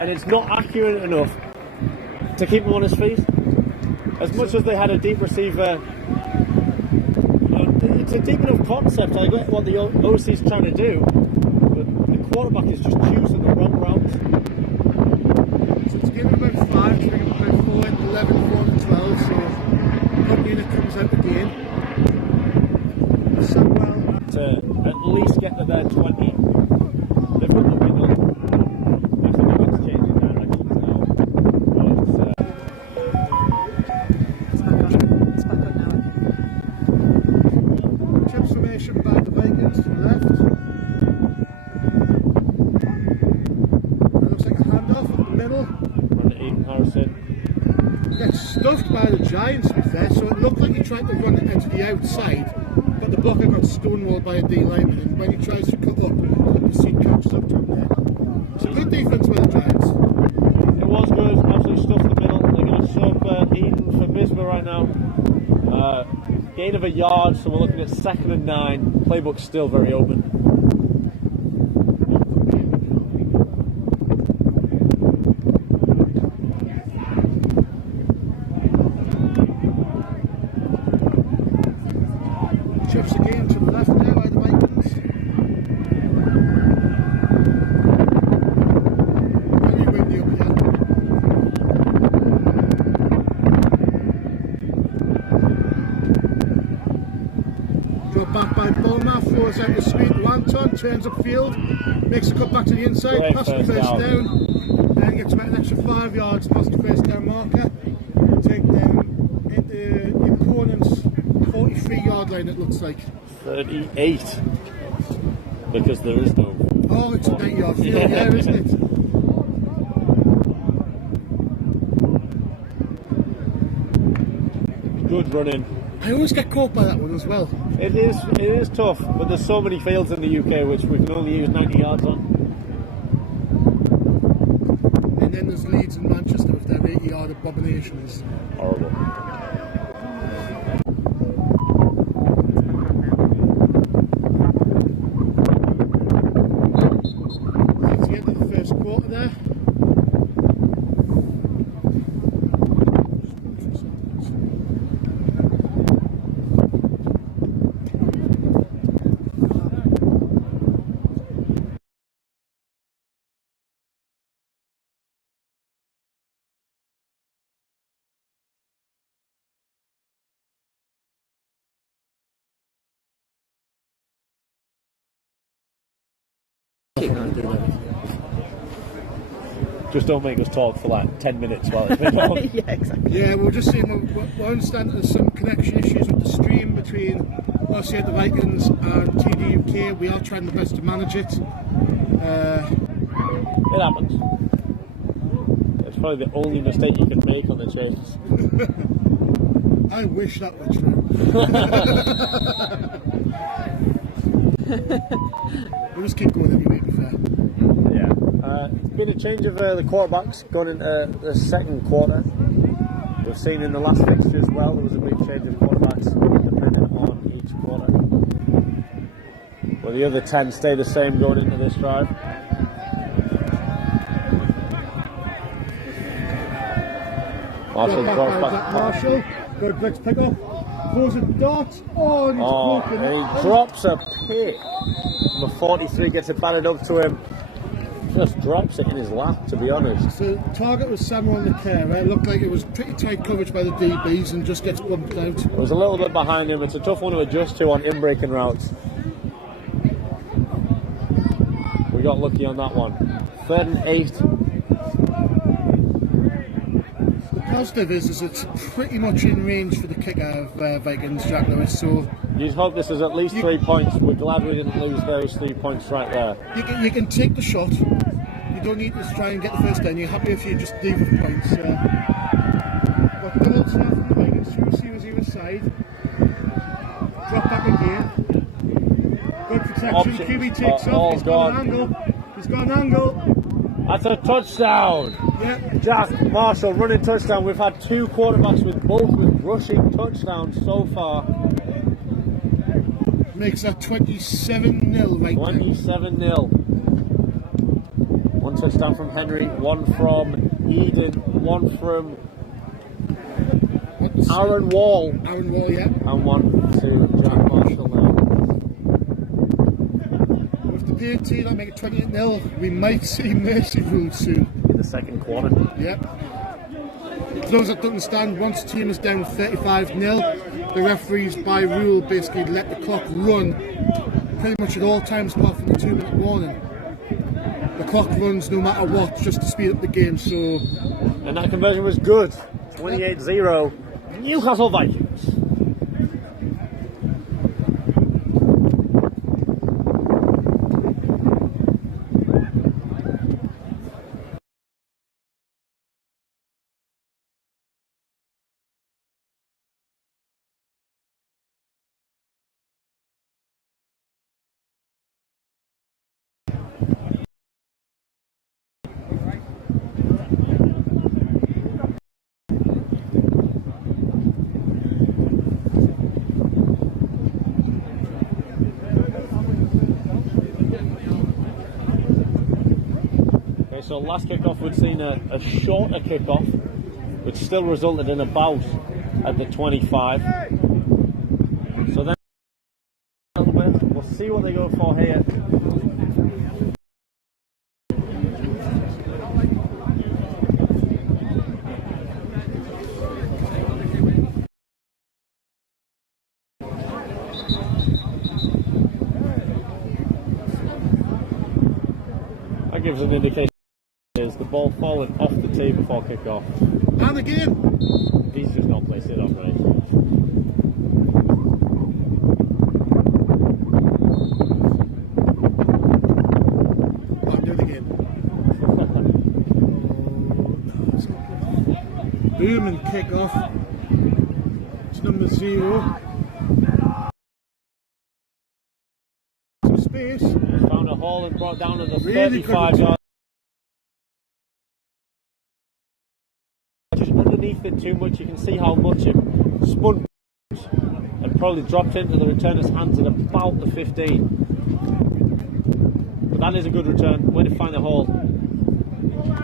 and it's not accurate enough to keep him on his feet. As much as they had a deep receiver, you know, it's a deep enough concept. I get what the OC's trying to do, but the quarterback is just choosing the wrong route. So it's given about 5, to bring him about 4 and 11, 4 and 12, so punt unit comes out again. Samuel To at least get to their 20. They've got the win on. I think it's changing directions now. But, It's back on now. chip summation by the Vikings to the left. It looks like a handoff up the middle. run to Ethan Harrison. Got stuffed by the Giants, to be fair, so it looked like he tried to run it into the outside, but the blocker got stonewalled by a D lineman, and when he tries to cut up, the seat catches up to him there. It's a good defense by the Giants. It was good, absolutely stuffed the middle. They're going to sub Eden for Bisma right now. Gain of a yard, so we're looking at 2nd and 9. Playbook's still very open. Chips again to the left now by the Vikings. Very windy up here. Drop back by Bulmer, throws out the screen. Lanton turns upfield, makes a cut back to the inside, Great past the first first down. down. Then gets about an extra 5 yards past the first down marker. Take them into the opponent's 43-yard line, it looks like. 38. Because there is no... Oh, it's a 9-yard field, yeah, isn't it? Good running. I always get caught by that one as well. It is tough, but there's so many fields in the UK which we can only use 90 yards on. And then there's Leeds and Manchester with their 80-yard abominations. Horrible. That's the end of the first quarter there. Just don't make us talk for like 10 minutes while it's been on. Yeah, exactly. Yeah, we're just saying we understand that there's some connection issues with the stream between us here at the Vikings and TD UK. We are trying the best to manage it. It happens. It's probably the only mistake you can make on the chase. I wish that were true. We'll just keep going anyway, to be fair. Yeah. It's been a change of the quarterbacks going into the second quarter. We've seen in the last fixture as well, there was a big change of quarterbacks depending on each quarter. Well, the other 10 stay the same going into this drive. Marshall Back goes by back. Zach Marshall. Good blitz pick up. Throws a dot. Oh, and he's broken and it. he drops a pick. Number 43 gets it batted up to him. Just drops it in his lap, to be honest. So target was Samuel Leclerc. It looked like it was pretty tight coverage by the DBs and just gets bumped out. It was a little bit behind him. It's a tough one to adjust to on in-breaking routes. We got lucky on that one. 3rd and 8. The positive is it's pretty much in range for the kicker of Vikings, Jack Lewis. So You'd hope this is at least 3 points. We're glad we didn't lose those 3 points right there. you can take the shot. You don't need to try and get the first down. You're happy if you just leave with points. But good old stuff from the Vikings. 2 receivers either side. Drop back again. Good protection. Option. QB takes All off. He's got gone. an angle. He's got an angle. That's a touchdown. Yeah. Jack Marshall running touchdown. We've had 2 quarterbacks with both with rushing touchdowns so far. Makes that 27-0 right now. 27-0. 1 touchdown from Henry, 1 from Eden, 1 from Aaron Wall, Aaron Wall, yeah. and 1 to Jack Marshall now. With the PAT, that make it 28-0. We might see mercy ruled soon. In the second quarter. Yep. For those that don't understand, once a team is down 35-0, the referees by rule basically let the clock run pretty much at all times apart from the 2-minute warning. The clock runs no matter what, just to speed up the game. So, And that conversion was good. 28-0. Newcastle Vikings. Okay, so last kick-off we'd seen a shorter kick-off, which still resulted in a bout at the 25. So then a little bit, we'll see what they go for here. That gives an indication is the ball falling off the tee before kick-off. And again. He's just not placed it on right. I'll do it again. Boom and kick off. It's number 0. Some space. Found a hole and brought down to the Really 35 yard. Just underneath it too much, you can see how much it spun and probably dropped into the returner's hands at about the 15. But that is a good return. Way to find the hole.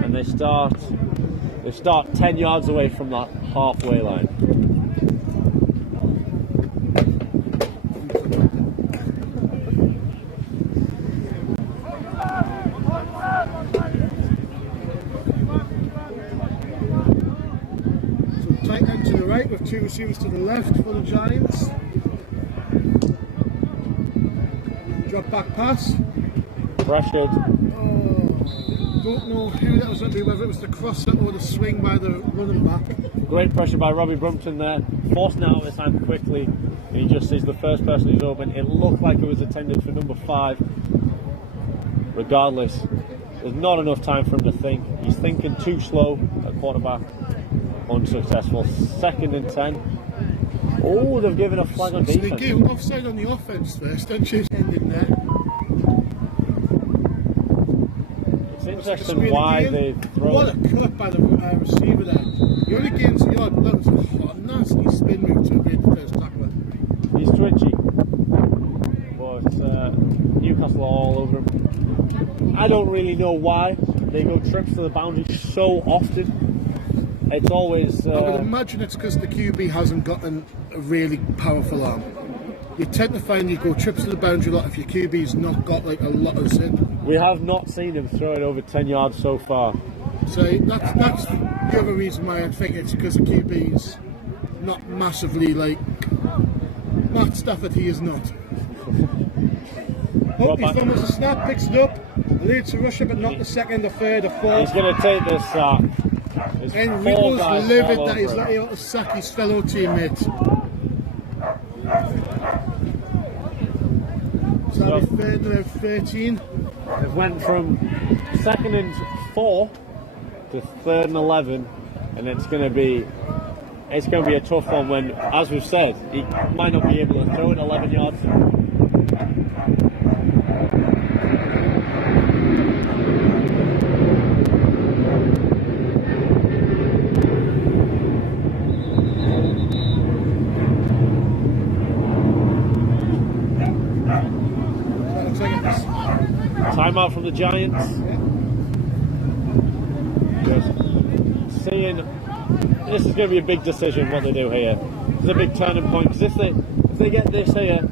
And they start 10 yards away from that halfway line. Tight end to the right with 2 receivers to the left for the Giants. Drop back pass. Pressured. Don't know who that was going to be, whether it was the crosser or the swing by the running back. Great pressure by Robbie Brumpton there, forcing it out of his hand quickly. And he just sees the first person who's open. It looked like it was intended for number 5. Regardless, there's not enough time for him to think. He's thinking too slow at quarterback. Unsuccessful. 2nd and 10. Oh, they've given a flag on defense. They gave offside on the offense first, don't you? Ending there. It's interesting why they throw. What a cut by the receiver there. He only gains a yard, but that was a nasty spin move to beat the first tackler. He's twitchy, but Newcastle are all over him. I don't really know why they go trips to the boundary so often. It's always. I would imagine it's because the QB hasn't gotten a really powerful arm. You tend to find you go trips to the boundary a lot if your QB's not got like a lot of zip. We have not seen him throw it over 10 yards so far. So that's the other reason why I think it's because the QB's not massively like Matt Stafford. He is not. Oh, he fumbles the snap, picks it up, leads to rusher, but not the 2nd, the 3rd, the 4th. He's going to take this sack. And Rico's livid that he's not able to sack his fellow teammate. So that'll be 3rd and 13. It went from 2nd and 4 to 3rd and 11, and it's going to be a tough one when, as we've said, he might not be able to throw it 11 yards. Timeout from the Giants. Just seeing this is going to be a big decision what they do here. It's a big turning point because if they get this here,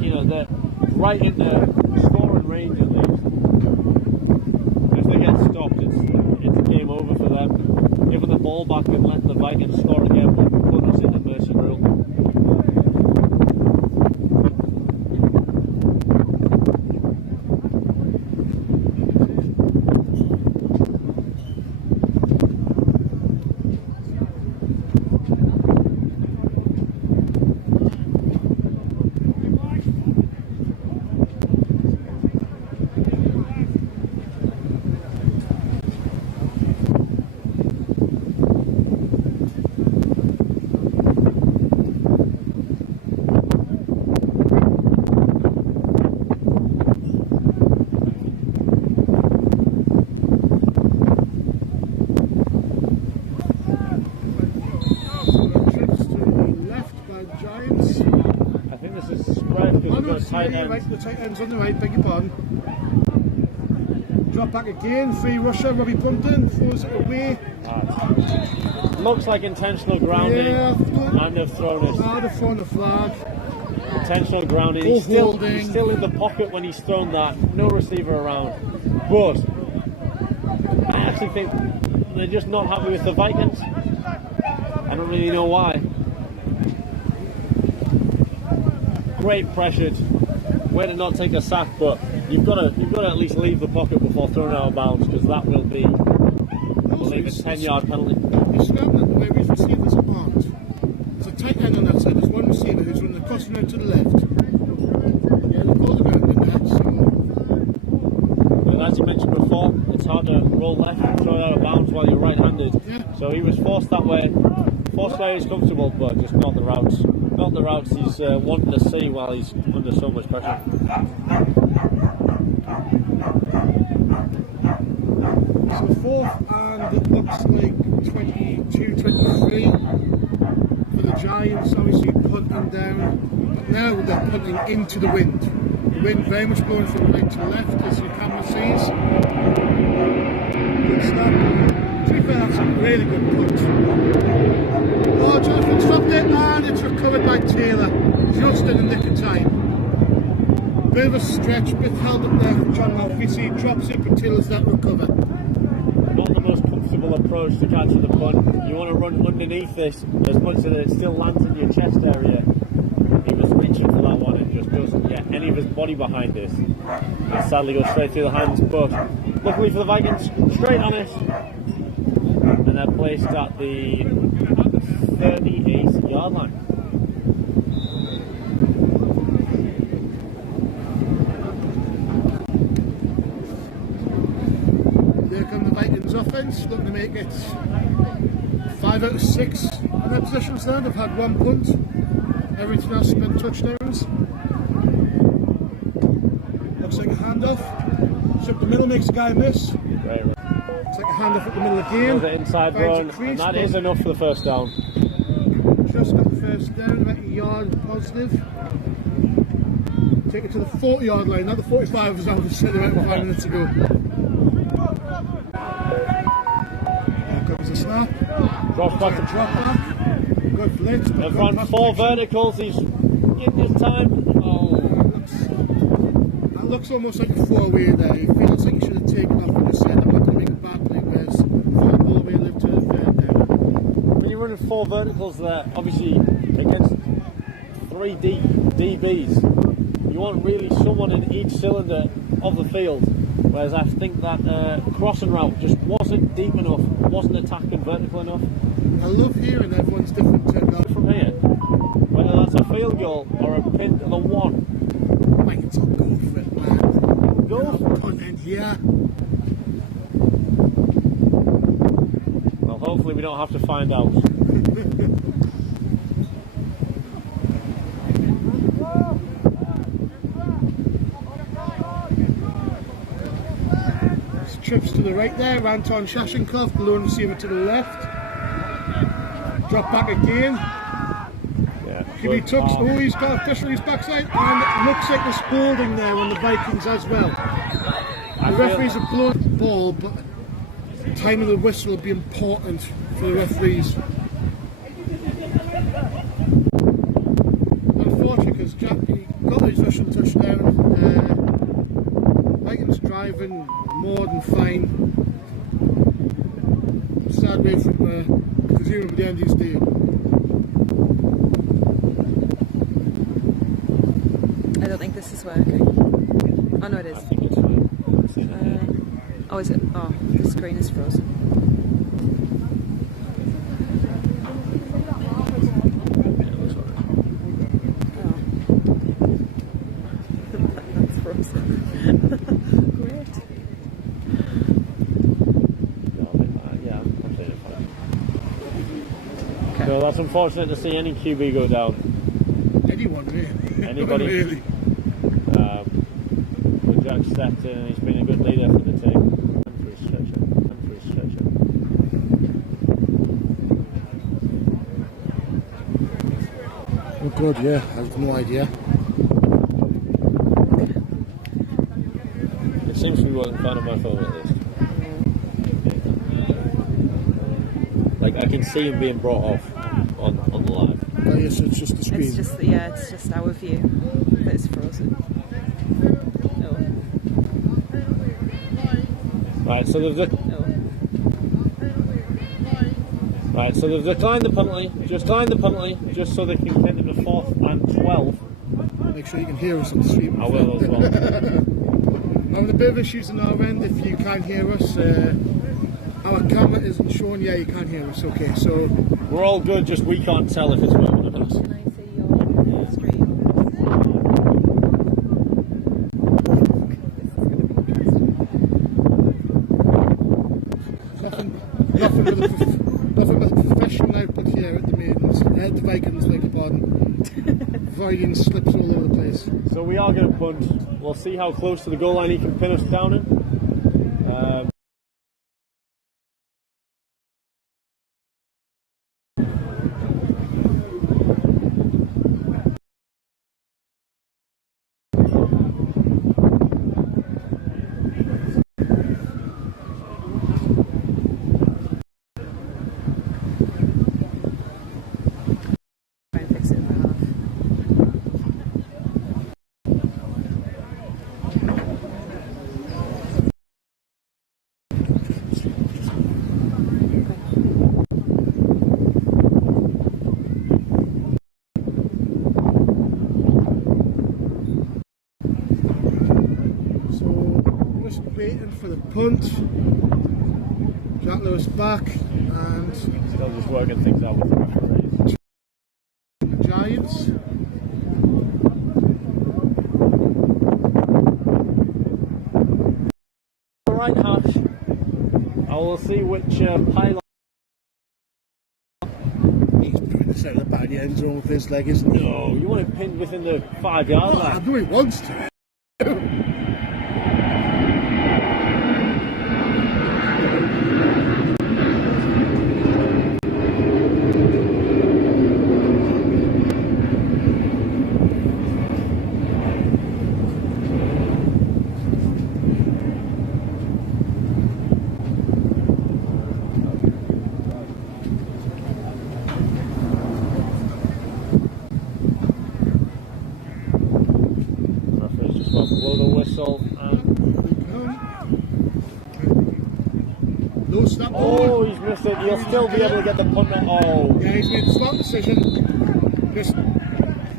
you know, they're right in the scoring range at least. If they get stopped, it's a game over for them. Giving the ball back and letting the Vikings score again would put us in the mercy rule. Tight ends on the right, beg your pardon. Drop back again, free rusher, Robbie Plumpton, throws it away. Looks like intentional grounding, and they've thrown it. They've thrown the flag. Intentional grounding. He's still in the pocket when he's thrown that. No receiver around. But I actually think they're just not happy with the Vikings. I don't really know why. Great pressured. Way to not take a sack, but you've got to at least leave the pocket before throwing out of bounds, because that will be, I believe, a 10-yard penalty. He's scrambling the way we've receivers aren't. There's a tight end on that side. There's one receiver who's running the crossing out to the left. Yeah, the ball's going in there. So. Well, as you mentioned before, it's hard to roll left and throw it out of bounds while you're right-handed. Yeah. So he was forced that way. Forced where he's comfortable, but just not the routes. Not the routes he's wanting to see while he's under so much pressure. So fourth, and it looks like 22-23 for the Giants. Obviously punting down. But now they're punting into the wind. The wind very much blowing from right to left, as your camera sees. Good start. To be fair, that's a really good punt. Oh, Jonathan stopped it, and it's recovered by Taylor, just in the nick of time. Bit of a stretch, bit held up there from John Malfisi. Drops it, but Taylor's that recover. Not the most comfortable approach to catching the punt. You want to run underneath this as much as it still lands in your chest area. He was reaching for that one and just doesn't get any of his body behind it. It sadly goes straight through the hands, but luckily for the Vikings, straight on it. And they're placed at the 38-yard line. There come the Vikings offense, looking to make it 5 out of 6 in their positions now. They've had one punt, everything else has been touchdowns. Looks like a handoff. So up the middle makes a guy miss. Right. It's like a handoff at the middle again. The inside run, and that is enough for the first down. Just got the first down, about a yard positive. Take it to the 40-yard line, not the 45 as I was said about 5 minutes ago. Here comes the snap. Drop back. Good blitz. They've run 4 verticals. He's getting his time. Oh. That looks almost like a 4-way there. He feels like he should have taken off and just said, I'm not going to make a bad play, whereas throw the ball away and live to the third down. When you're running 4 verticals there, obviously against 3 DBs, you want really someone in each cylinder of the field. Whereas I think that crossing route just wasn't deep enough, wasn't attacking vertical enough. I love hearing everyone's different technique. From here, whether that's a field goal or a pin to the 1. Mike, it's all go for it, man. Go for it. Content here. Well, hopefully we don't have to find out. Trips to the right there, Anton Shashenkov, the lone receiver to the left. Drop back again. Yeah. Jimmy Tucks, oh, he's got a fish on his backside, and it looks like there's holding there on the Vikings as well. The referees have blown the ball, but the time of the whistle will be important for the referees. Unfortunately, because Jack got his rushing touchdown. Vikings driving more than fine. Sad way from presumably the end of his day. I don't think this is working. Oh no, it is. I think it's fine. Oh, is it? Oh, the screen is frozen. Oh. That's frozen. Great. Yeah, I'm saying it fine. Okay. So that's unfortunate to see any QB go down. Anyone really. Anybody. really. But Jack stepped in and he's been a good leader for the team. And for his stretcher. Oh god, yeah, I have no idea. It seems to be wasn't a fan of my phone at least. Like, I can see him being brought off on the live. Oh yes, it's just the screen. It's just it's just our view that is frozen. No. Right, so they've declined the penalty. Just declined the penalty, just so they can get him to 4th and 12. Make sure you can hear us on the stream. I will as well. Having a bit of issues on our end. If you can't hear us, our camera isn't showing. Yeah, you can't hear us. Okay, so we're all good. Just we can't tell if it's moving or not. Can I see your screen? nothing but a professional output here at the Maidens. At the Vikings, beg your pardon. Vikings slips all over the place. So we are going to punt. We'll see how close to the goal line he can pin us down in. Waiting for the punt. Jack Lewis back and still just working things out with the referees. The Giants. Right hash. I will see which pylon. He's putting this out of the back of the end zone with his leg, isn't he? No, you want it pinned within the 5 yard line. I know he wants to. Blow the whistle and no snap. Oh, he's missed it. He'll still be able to get the punt. Oh, yeah, he's made the smart decision. Just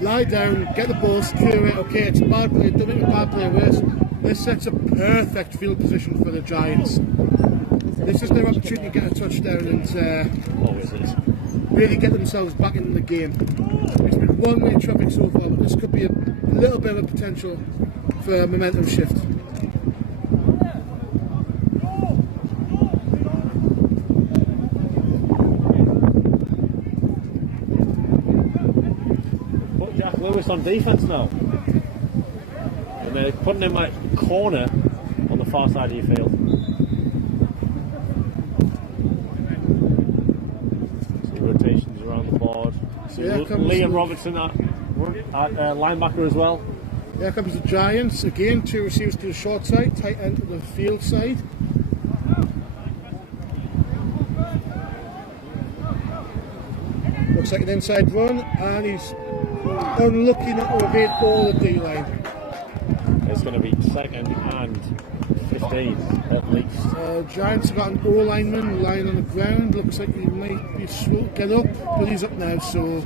lie down, get the ball, secure it. Okay, it's a bad play. Don't make a bad play worse. This sets a perfect field position for the Giants. This is their opportunity to get a touchdown and really get themselves back in the game. It's been one-way traffic so far, but this could be a little bit of potential for a momentum shift. Put Jack Lewis on defence now. And they're putting him at corner on the far side of your field. See rotations around the board. See Liam Robertson at linebacker as well. Here comes the Giants, again 2 receivers to the short side, tight end to the field side. Looks like an inside run, and he's unlucky not to evade all the D-line. It's going to be 2nd and 15 at least. Giants have got an O-lineman lying on the ground, looks like he might be slow to get up, but he's up now, so...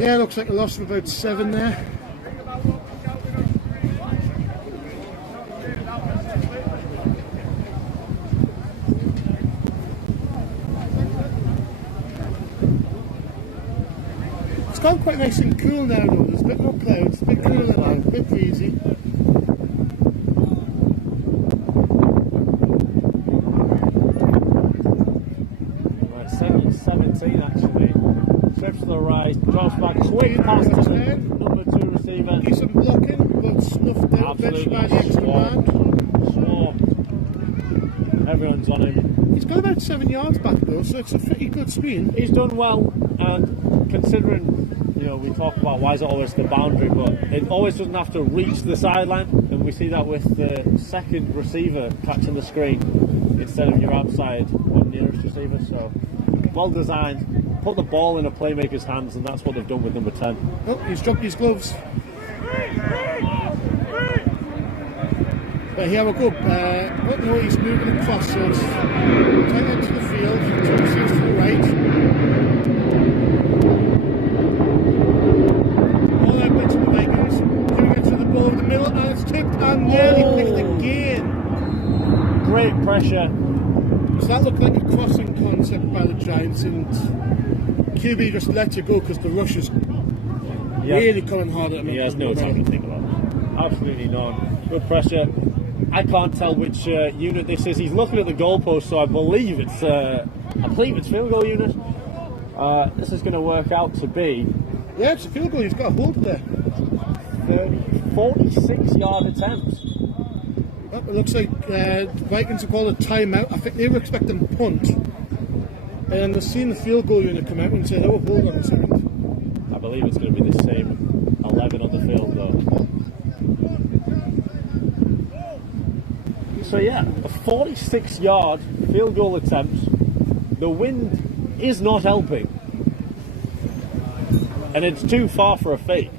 Yeah, looks like a loss of about 7 there. It's gone quite nice and cool now though, there's a bit more clouds, a bit cooler now, a bit breezy. Right, 17 actually. Trips to the right, drops back, quick pass to the number 2 receiver. Decent blocking, but snuffed out eventually by the extra man. Swamped. Everyone's on him. He's got about 7 yards back though, so it's a pretty good screen. He's done well, and considering, you know, we talk about why is it always the boundary, but it always doesn't have to reach the sideline, and and we see that with the second receiver catching the screen instead of your outside or nearest receiver. So well designed. Put the ball in a playmaker's hands, and that's what they've done with number 10. Oh, he's dropped his gloves. But here we go. Oh no, he's moving across. So it's tight end to the field. Two receivers to the right. All that bit to the Vikings. Can we get to the ball in the middle? And it's tipped and nearly picked again. Great pressure. Does that look like a crossing concept by the Giants? And QB just let you go because the rush is really coming hard at him. He has no time to think about it. Absolutely none. Good pressure. I can't tell which unit this is. He's looking at the goalpost, so I believe it's field goal unit. This is going to work out to be. Yeah, it's a field goal. He's got a hold there. 46-yard attempt. Well, it looks like the Vikings have called a timeout. I think they were expecting punt. And then they've seen the field goal unit come out and say, oh, hold on a second. I believe it's going to be the same 11 on the field, though. So yeah, a 46-yard field goal attempt. The wind is not helping. And it's too far for a fake.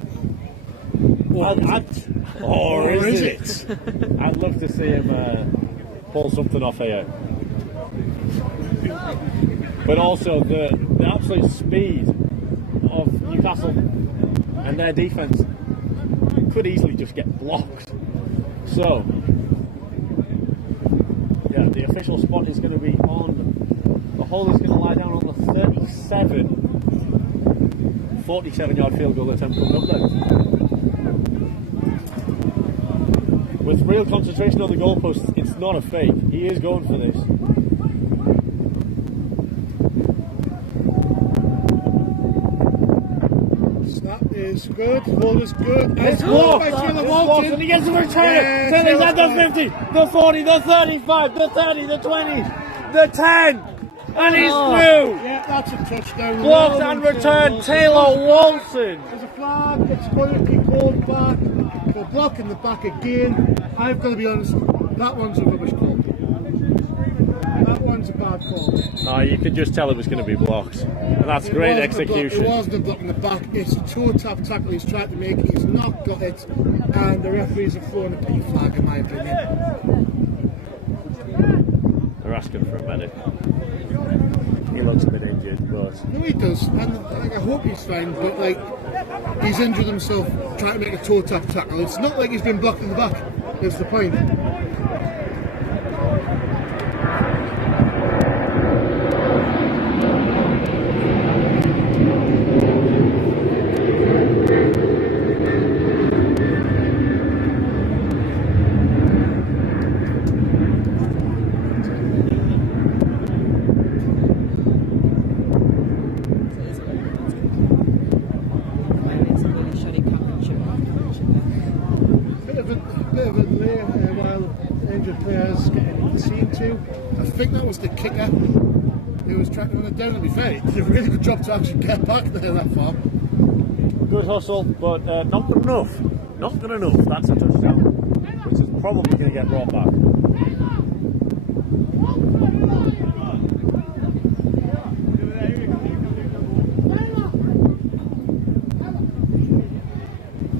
Or is it? I'd love to see him pull something off here. But also the absolute speed of Newcastle and their defence could easily just get blocked. So, yeah, the official spot is going to be on. The hole is going to lie down on the 47-yard field goal attempt coming up there. With real concentration on the goalpost, it's not a fake. He is going for this. Snap is good. Ball is good. It's blocked. And he gets the return. Taylor's at the 50, the 40, the 35, the 30, the 20, the 10. And he's through. Yeah, that's a touchdown. Blocked and returned. Taylor Walton. There's a flag. It's going to be called back. For blocking the back again. I've got to be honest, that one's a rubbish call. That one's a bad call. Oh, you could just tell it was going to be blocked. And that's great execution. It wasn't a block in the back. It's a toe tap tackle he's tried to make. He's not got it. And the referees have thrown a penny flag, in my opinion. They're asking for a medic. He looks a bit injured, but... No, he does. And I hope he's fine, but he's injured himself trying to make a toe tap tackle. It's not like he's been blocked in the back. That's the point. I think that was the kicker who was tracking on it down. To be fair, he did a really good job to actually get back there that far. Good hustle, but not good enough. Not good enough. That's a touchdown, which is probably going to get brought back.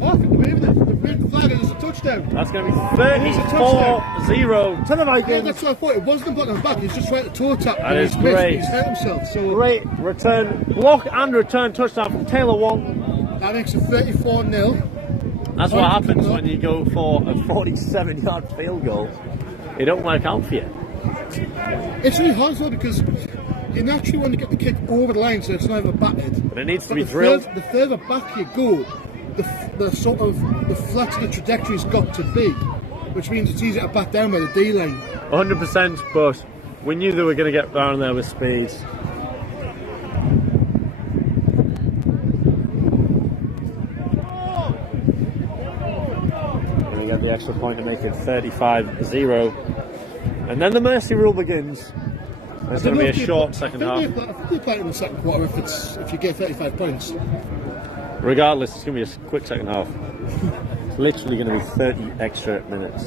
Oh, the red flag is a touchdown. That's going to be 34-0 to the Vikings. Yeah, that's what I thought. It wasn't blocking the back. He's just right at the toe tap. That is great. He's hurt himself. So great return, block and return touchdown from Taylor Walton. That makes it 34-0. That's what happens when you go for a 47-yard field goal. It don't work out for you. It's really hard though because you naturally want to get the kick over the line so it's not ever batted. But it needs to be drilled. The further back you go, the sort of the flatter the trajectory's got to be, which means it's easier to back down by the D line. 100%, but we knew they were going to get down there with speed. And we get the extra point to make it 35-0. And then the mercy rule begins. There's going to be a short second half. I think they play it in the second quarter if you get 35 points. Regardless, it's going to be a quick second half. It's literally going to be 30 extra minutes.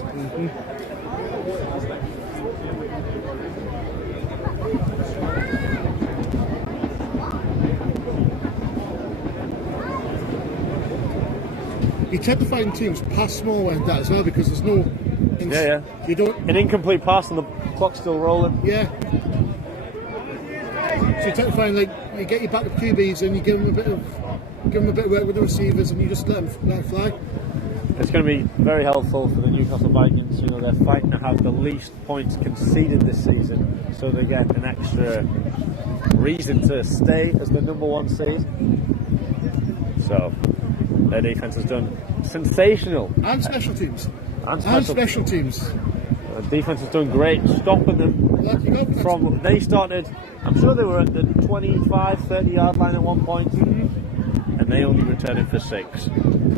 You tend to find teams pass more like that as well because there's no. Yeah. You don't. An incomplete pass and the clock's still rolling. Yeah. So you tend to find like you get your back of QBs and you give them a bit of work with the receivers and you just let them fly. It's going to be very helpful for the Newcastle Vikings. You know, they're fighting to have the least points conceded this season, so they get an extra reason to stay as the #1 seed. So their defense has done sensational. And special teams. And special teams. The defense has done great, stopping them from. They started. I'm sure they were at the 25, 30 yard line at one point, and they only returned it for 6.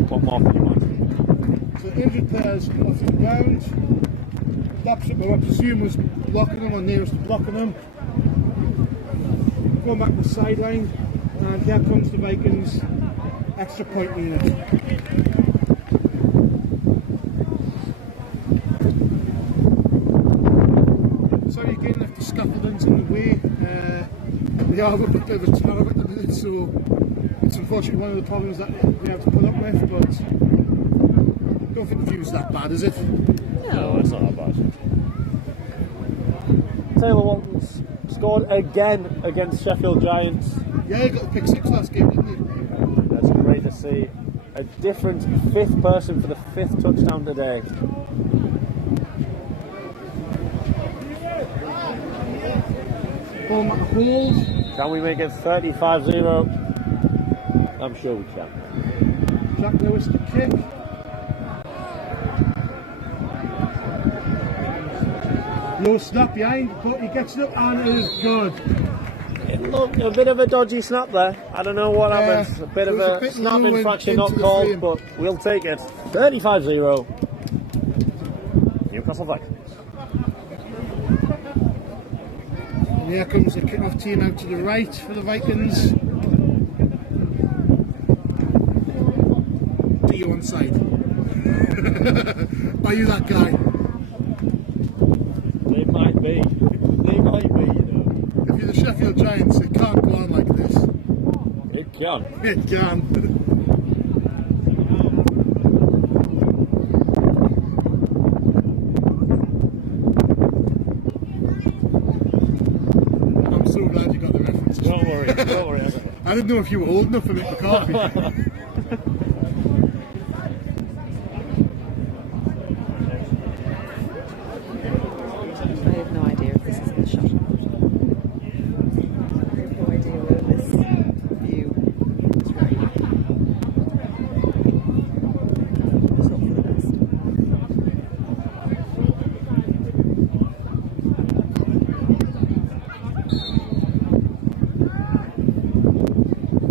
What more can you want? So injured players off the ground. That's what I presume was blocking them or nearest to blocking them. Going back to the sideline, and here comes the Vikings extra point unit. Sorry again if the scaffolding's in the way. We are a bit of a tower at the minute, so it's unfortunately one of the problems that we have to put up with, but I don't think the view's that bad, is it? No, it's not that bad. Taylor Walton's scored again against Sheffield Giants. Yeah, he got the pick 6 last game, didn't he? That's great to see. A different 5th person for the 5th touchdown today. Ball at the holes. Can we make it 35-0? I'm sure we can. Jack Lewis to kick. Low snap behind, but he gets it up and it is good. It looked a bit of a dodgy snap there. I don't know what happened. A bit of a snap infraction not called, but we'll take it. 35-0. Newcastle Vikings. And here comes the kick-off team out to the right for the Vikings. Are you onside? Are you that guy? They might be. They might be, you know. If you're the Sheffield Giants, it can't go on like this. It can. It can. I'm so glad you got the reference. Don't worry. Don't worry. I didn't know if you were old enough for Mick McCarthy. I have no idea if this is in the shot. I have no idea whether this view is right. It's not for the best.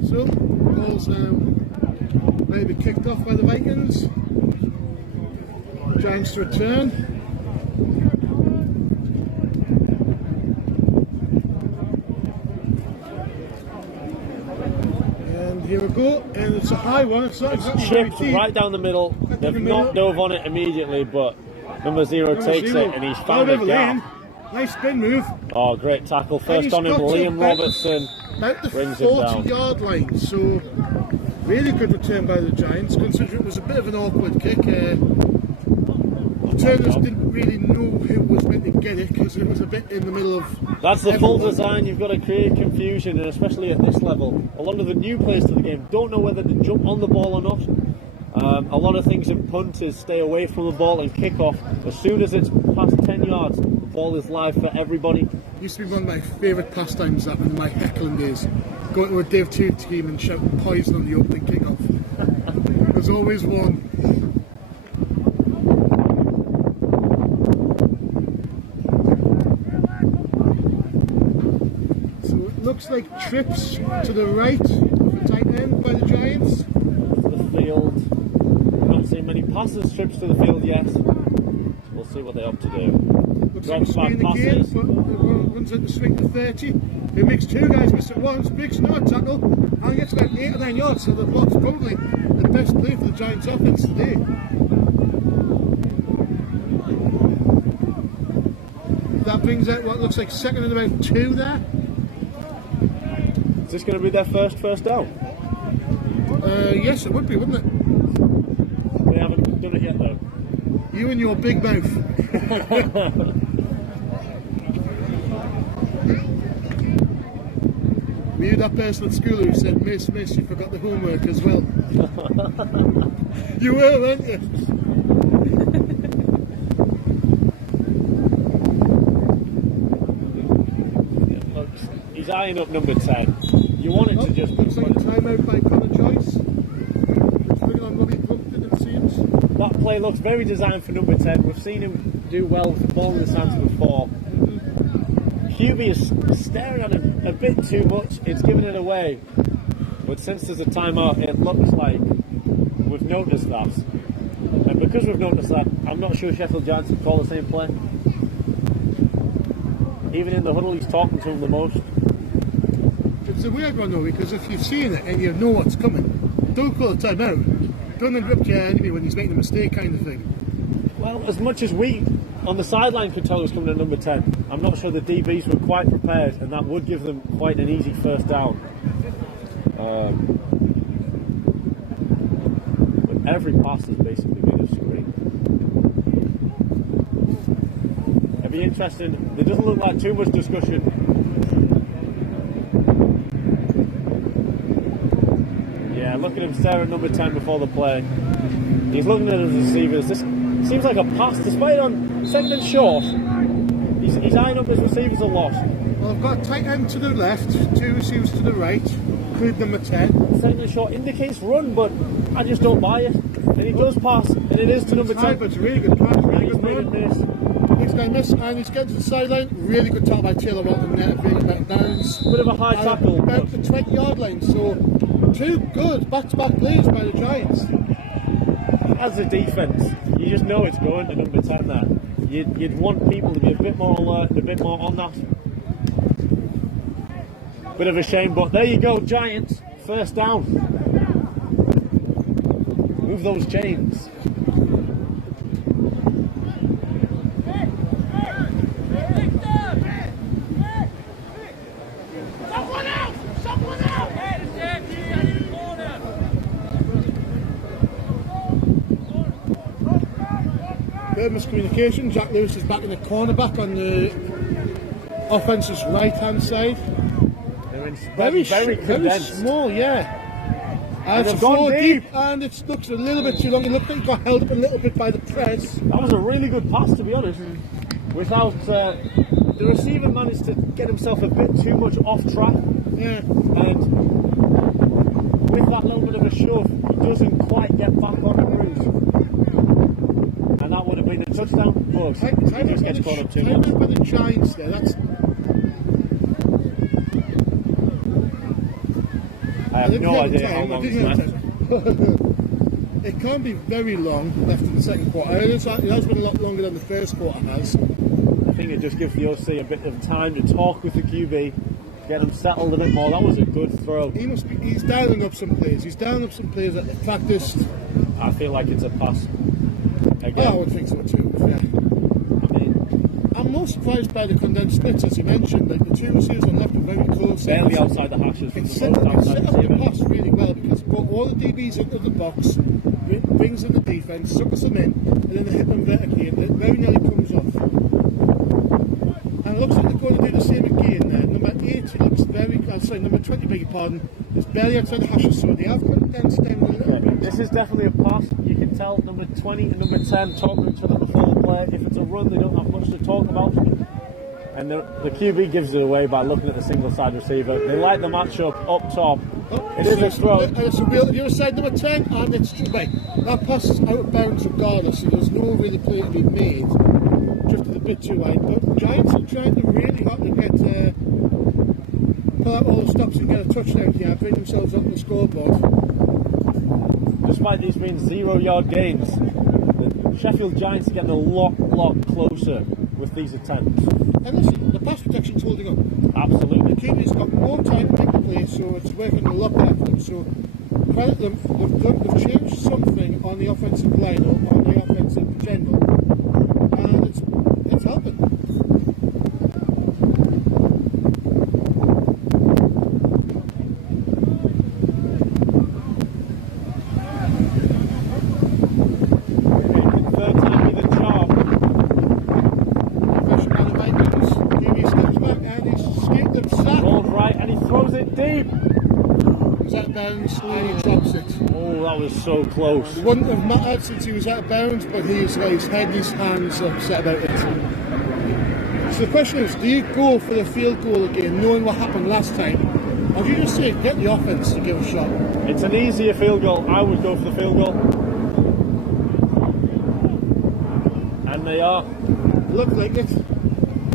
So, ball's maybe kicked off by the Vikings. Giants to return. Here we go, and it's a high one. It's not exactly Chipped right down the middle. They've not dove on it immediately, but number 0 takes it, and he's found a gap. Nice spin move. Oh, great tackle. First on him, Liam Robertson About the brings him down. 40-yard line, so really good return by the Giants, considering it was a bit of an awkward kick. Returners didn't really know who was meant to get it because it was a bit in the middle of. That's the full design. You've got to create confusion, and especially at this level, a lot of the new players to the game don't know whether to jump on the ball or not. A lot of things in punt is stay away from the ball and kick off. As soon as it's past 10 yards, the ball is live for everybody. Used to be one of my favourite pastimes that in my heckling days. Going to a Div 2 team and shouting poison on the opening kick-off. There's always one. So it looks like trips to the right of the tight end by the Giants. The field. We're not seeing many passes trips to the field yet. We'll see what they opt to do. Looks like screen again, but runs out the swing to 30. He makes 2 guys miss at once, breaks no tackle, and gets about 8 or 9 yards, so the block's probably the best play for the Giants offense today. That brings out what looks like second and about 2 there. Is this going to be their first down? Yes, it would be, wouldn't it? They haven't done it yet though. You and your big mouth. Were you that person at school who said, Miss, you forgot the homework as well? You were, weren't you? He's eyeing up number 10. You want it to just be... Looks like a timeout by Connor Joyce. Bringing on Robbie Brookton, it seems. That play looks very designed for number 10. We've seen him do well with the ball in the stands before. QB is staring at him a bit too much. It's giving it away. But since there's a timeout, it looks like we've noticed that. And because we've noticed that, I'm not sure Sheffield Giants would call the same play. Even in the huddle, he's talking to him the most. It's a weird one though, because if you've seen it and you know what's coming, don't call a timeout. Don't interrupt your enemy when he's making a mistake, kind of thing. Well, as much as we on the sideline could tell it was coming at number 10, I'm not sure the DBs were quite prepared, and that would give them quite an easy first down. But every pass has basically been a screen. It'd be interesting. There doesn't look like too much discussion. Yeah, look at him stare at number 10 before the play. He's looking at his receivers. This seems like a pass, despite on second and short. He's eyeing up his receivers a lot. Well, I've got a tight end to the left, 2 receivers to the right, including number 10. Second and short indicates run, but I just don't buy it. And he does pass, and it is to number 10. But it's a really good pass, really good run. Miss. He's going to miss, and he's getting to the sideline. Really good tackle by Taylor Walton there, bringing it back down. Bit of a high tackle. About the 20-yard line, so 2 good back-to-back plays by the Giants. As a defence, you just know it's going to number 10 there. You'd want people to be a bit more alert, a bit more on that. Bit of a shame, but there you go, Giants, first down. Move those chains. Miscommunication. Jack Lewis is back in the cornerback on the offense's right-hand side. Very small, yeah. And it's gone deep, and it looks a little bit too long. It looked like he got held up a little bit by the press. That was a really good pass, to be honest. Without the receiver managed to get himself a bit too much off track. Yeah. And with that little bit of a shove, he doesn't quite get back on the route. And that would have been a touchdown, but he just gets caught up too much. By the Giants there, that's... I have no idea how long it's left. It can't be very long left in the second quarter. It has been a lot longer than the first quarter has. I think it just gives the OC a bit of time to talk with the QB, get him settled a bit more. That was a good throw. He's dialing up some plays. He's dialing up some plays that they practiced. I feel like it's a pass. Again. I would think so too, yeah. I'm most surprised by the condensed splits, as you mentioned. Like the 2 receivers on left are very close. Barely outside the hashes. It's set up the pass really well because it brought all the DBs into the box, brings in the defence, suckers them in, and then they hit them vertically, and it very nearly comes off. And it looks like they're going to do the same again there. Number 8 looks very... number 20, beg your pardon, is barely outside the hashes, so they have condensed down a little bit. This is definitely a pass. You can tell number 20 and number 10 talking to each other before the play. If it's a run, they don't have much to talk about. And the QB gives it away by looking at the single side receiver. They like the matchup up top. It is a throw. It's a wheel, the other side, number 10, and it's right. That pass is out of bounds regardless, so there's no really play to be made. Drifted a bit too wide, but the Giants are trying to really hard to get pull out all the stops and get a touchdown here, bring themselves up the scoreboard. Despite these being 0-yard gains, the Sheffield Giants are getting a lot closer with these attempts. And listen, the pass protection's holding up. Absolutely. The QB's got more time to make the play, so it's working a lot better for them. So credit them, they've changed something on the offensive line or on the offense in general, and it's helping. and he drops it. Oh, that was so close. It wouldn't have mattered since he was out of bounds, but he's got his head and his hands upset about it. So the question is, do you go for the field goal again, knowing what happened last time, or do you just say, get the offense to give a shot? It's an easier field goal. I would go for the field goal. And they are. Look like it.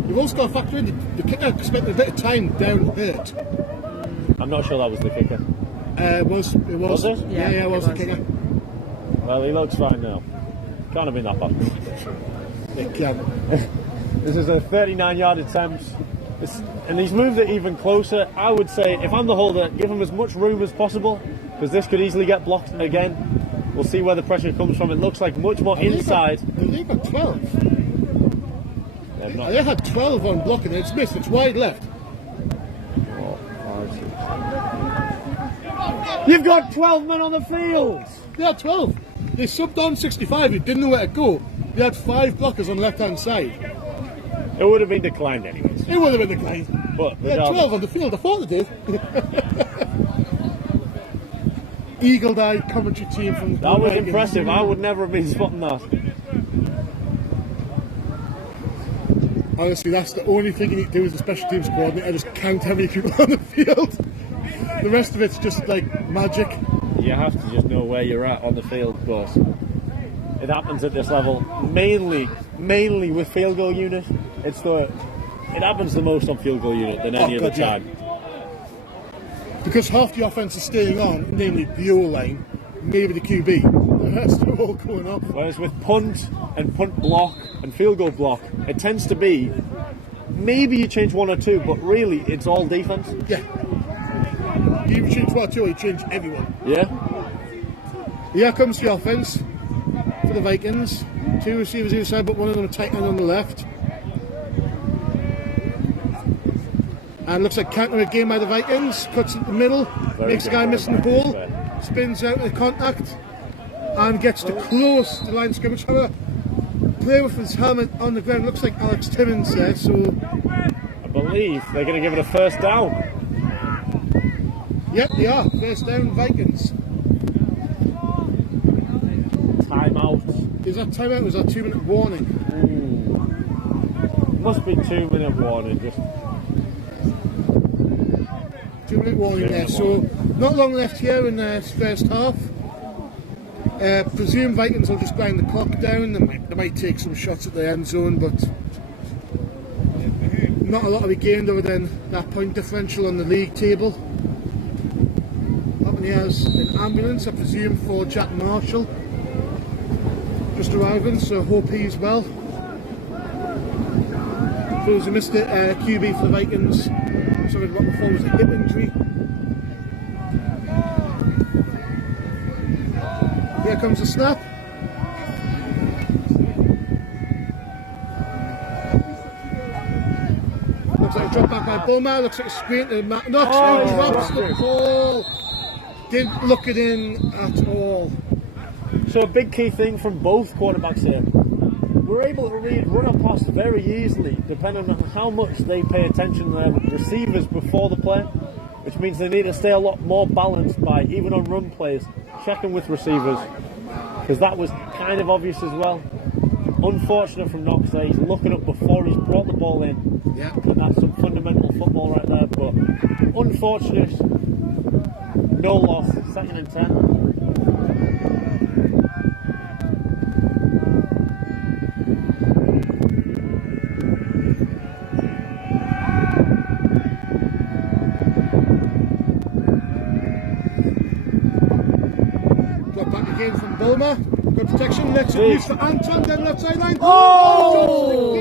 You've also got to factor in the kicker spent a bit of time down hurt. I'm not sure that was the kicker. It was. Was it? Yeah, it was the kicker. Well, he looks fine now. Can't have been that bad. It can. This is a 39-yard attempt. And he's moved it even closer. I would say, if I'm the holder, give him as much room as possible, because this could easily get blocked again. We'll see where the pressure comes from. It looks like much more inside. They got 12. They had 12 on blocking, and it's missed. It's wide left. 4, 5, 6. You've got 12 men on the field! They had 12. They subbed on 65 who didn't know where to go. They had 5 blockers on the left-hand side. It would have been declined anyways. It would have been declined. But they had 12 on the field. I thought they did. Eagle-eyed commentary team from the That was Vikings. impressive. I would never have been spotting that. Honestly, that's the only thing you need to do as a special teams coordinator, just count how many people on the field. The rest of it's just like magic. You have to just know where you're at on the field, of course. It happens at this level, mainly with field goal unit. It happens the most on field goal unit than any other time. Because half the offense is staying on, namely the O-line, maybe the QB. The rest are all going off. Whereas with punt and punt block and field goal block, it tends to be maybe you change 1 or 2, but really it's all defense. Yeah. You change 1 or 2, you change everyone. Yeah. Here comes the offense for the Vikings. 2 receivers either side, but one of them a tight end on the left. And looks like counter again by the Vikings. Cuts in the middle, makes a guy missing the hole, spins out of the contact, and gets to close to the line of scrimmage. However, play with his helmet on the ground. Looks like Alex Timmins there, so I believe they're going to give it a first down. Yep, they are. First down, Vikings. Timeout. Is that timeout or is that 2-minute warning? Must be 2-minute warning. Just 2-minute warning there. So not long left here in the first half. Presume Vikings will just grind the clock down. They might take some shots at the end zone, but not a lot to be gained other than that point differential on the league table. Up in here is an ambulance, I presume, for Jack Marshall. Just arriving, so hope he's well. Those who missed it, QB for the Vikings. Sorry, what before was a hip injury. Here comes the snap. Looks like a drop back by Bulmer. Looks like a screen to Matt Knox. Drops the ball. Didn't look it in at all. So a big key thing from both quarterbacks here. We're able to read run or pass very easily, depending on how much they pay attention to their receivers before the play, which means they need to stay a lot more balanced by, even on run plays, checking with receivers, because that was kind of obvious as well. Unfortunate from Knox there, he's looking up before he's brought the ball in. Yeah. And that's some fundamental football right there, but unfortunate. No loss, 2nd and 10. Again from Bulmer. Good protection. Let's use for Anton down left sideline. Oh!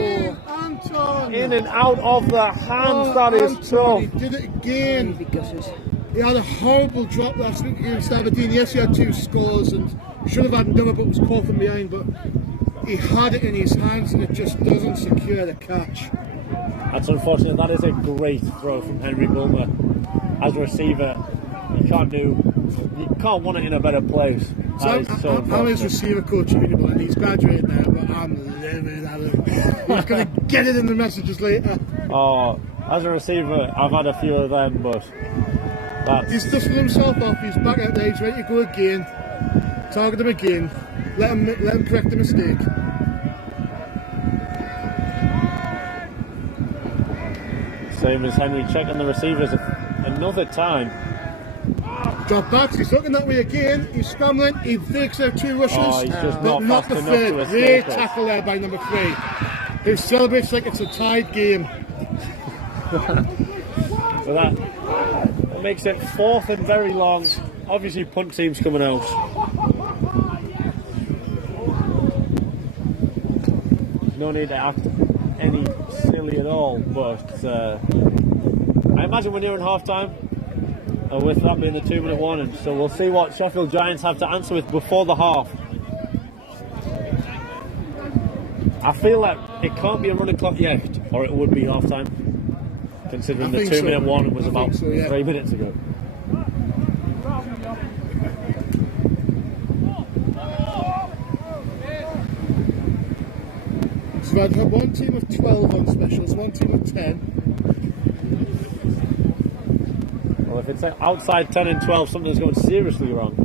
Anton! In and out of the hands. That is Anton, tough. he did it again. He had a horrible drop last week against Aberdeen. Yes, he had 2 scores and should have had another, but was caught from behind. But he had it in his hands and it just doesn't secure the catch. That's unfortunate. That is a great throw from Henry Bulmer. As a receiver, you can't want it in a better place. So I'm his receiver coach, and he's graduated now, but I'm livid at him. He's going to get it in the messages later. Oh, as a receiver, I've had a few of them, but He's dusting himself off, he's back out there, he's ready to go again. Target him again. Let him correct the mistake. Same as Henry checking the receivers another time. Drop backs, he's looking that way again, he's scrambling, he fakes out 2 rushes, Oh, he's just but not fast the enough to third. escape Great it. tackle there by number 3, who celebrates like it's a tied game. So that makes it 4th and very long. Obviously punt team's coming out. No need to act any silly at all, but I imagine we're nearing half time. With that being the 2-minute warning, so we'll see what Sheffield Giants have to answer with before the half. I feel like it can't be a running clock yet, or it would be half time, considering the 2-minute warning was about 3 minutes ago. So I've got one team of 12 on specials, one team of 10. Well, if it's outside 10 and 12, something's going seriously wrong.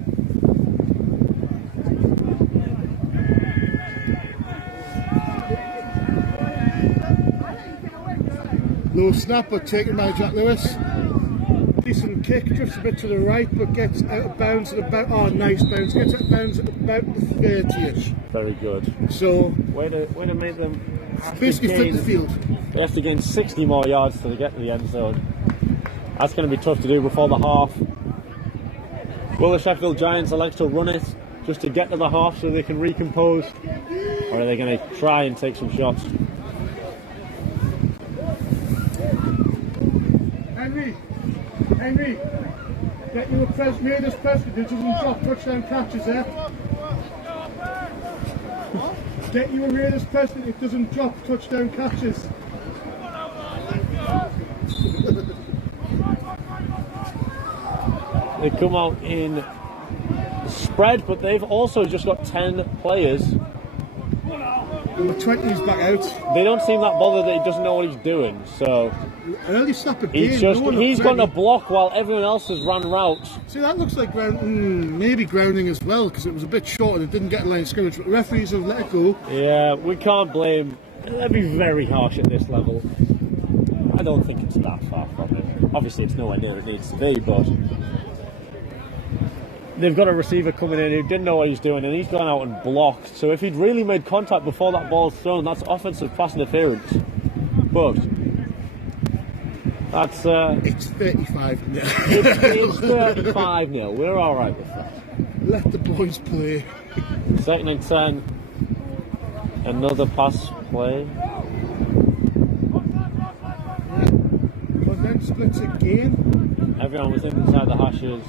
Low snapper taken by Jack Lewis. Decent kick, drifts a bit to the right, but gets out of bounds at about, oh nice bounce, gets out of bounds at about the 30-ish. Very good. So, way to make them basically flip the field. They have to gain 60 more yards to get to the end zone. That's going to be tough to do before the half. Will the Sheffield Giants elect to run it just to get to the half so they can recompose? Or are they going to try and take some shots? Henry, get you a press, near this press, it doesn't drop touchdown catches there. Get you a rear this press, it doesn't drop touchdown catches. They come out in spread, but they've also just got 10 players. Number 20 is back out. They don't seem that bothered that he doesn't know what he's doing, so an early snap again. He's going to block while everyone else has run routes. See, that looks like maybe grounding as well, because it was a bit short and it didn't get a line of scrimmage, but the referees have let it go. Yeah, we can't blame. They'd be very harsh at this level. I don't think it's that far from it. Obviously, it's nowhere near it needs to be, but they've got a receiver coming in who didn't know what he's doing, and he's gone out and blocked. So if he'd really made contact before that ball's thrown, that's offensive pass interference. But that's it's 35-0. It's 35-0. We're all right with that. Let the boys play. 2nd and 10. Another pass play. Condensed splits again. Everyone was inside the hashes.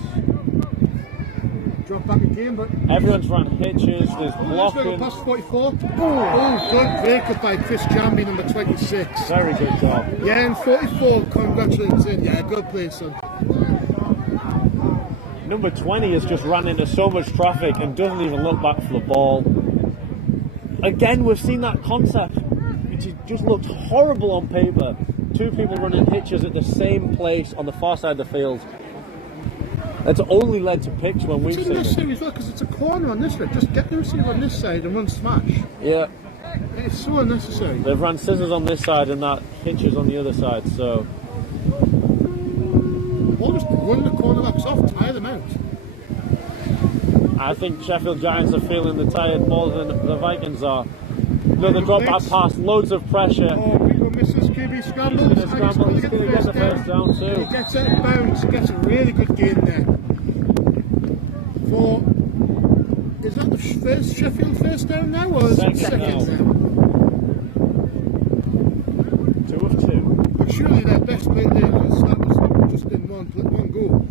Drop back again, but everyone's run hitches. There's blocking. Past 44. Oh, good break up by Chris Jamby, number 26. Very good job. Yeah, and 44. Congratulations. Yeah, good play, son. Number 20 has just run into so much traffic and doesn't even look back for the ball. Again, we've seen that concept, which just looked horrible on paper. 2 people running hitches at the same place on the far side of the field. It's only led to picks when we've seen it. It's unnecessary as well, because it's a corner on this side. Just get the receiver on this side and run smash. Yeah. It's so unnecessary. They've run scissors on this side and that hitches on the other side, so Or just run the cornerbacks off, tire them out. I think Sheffield Giants are feeling the tired more than the Vikings are. Another drop back pass, loads of pressure. Oh, Rico misses, QB scrambles. He's going to get the first down too. He gets out of bounds, gets a really good gain there. Is that the first Sheffield first down now, or is it second now? 2 of 2. But surely their best play there, because that was just in one go.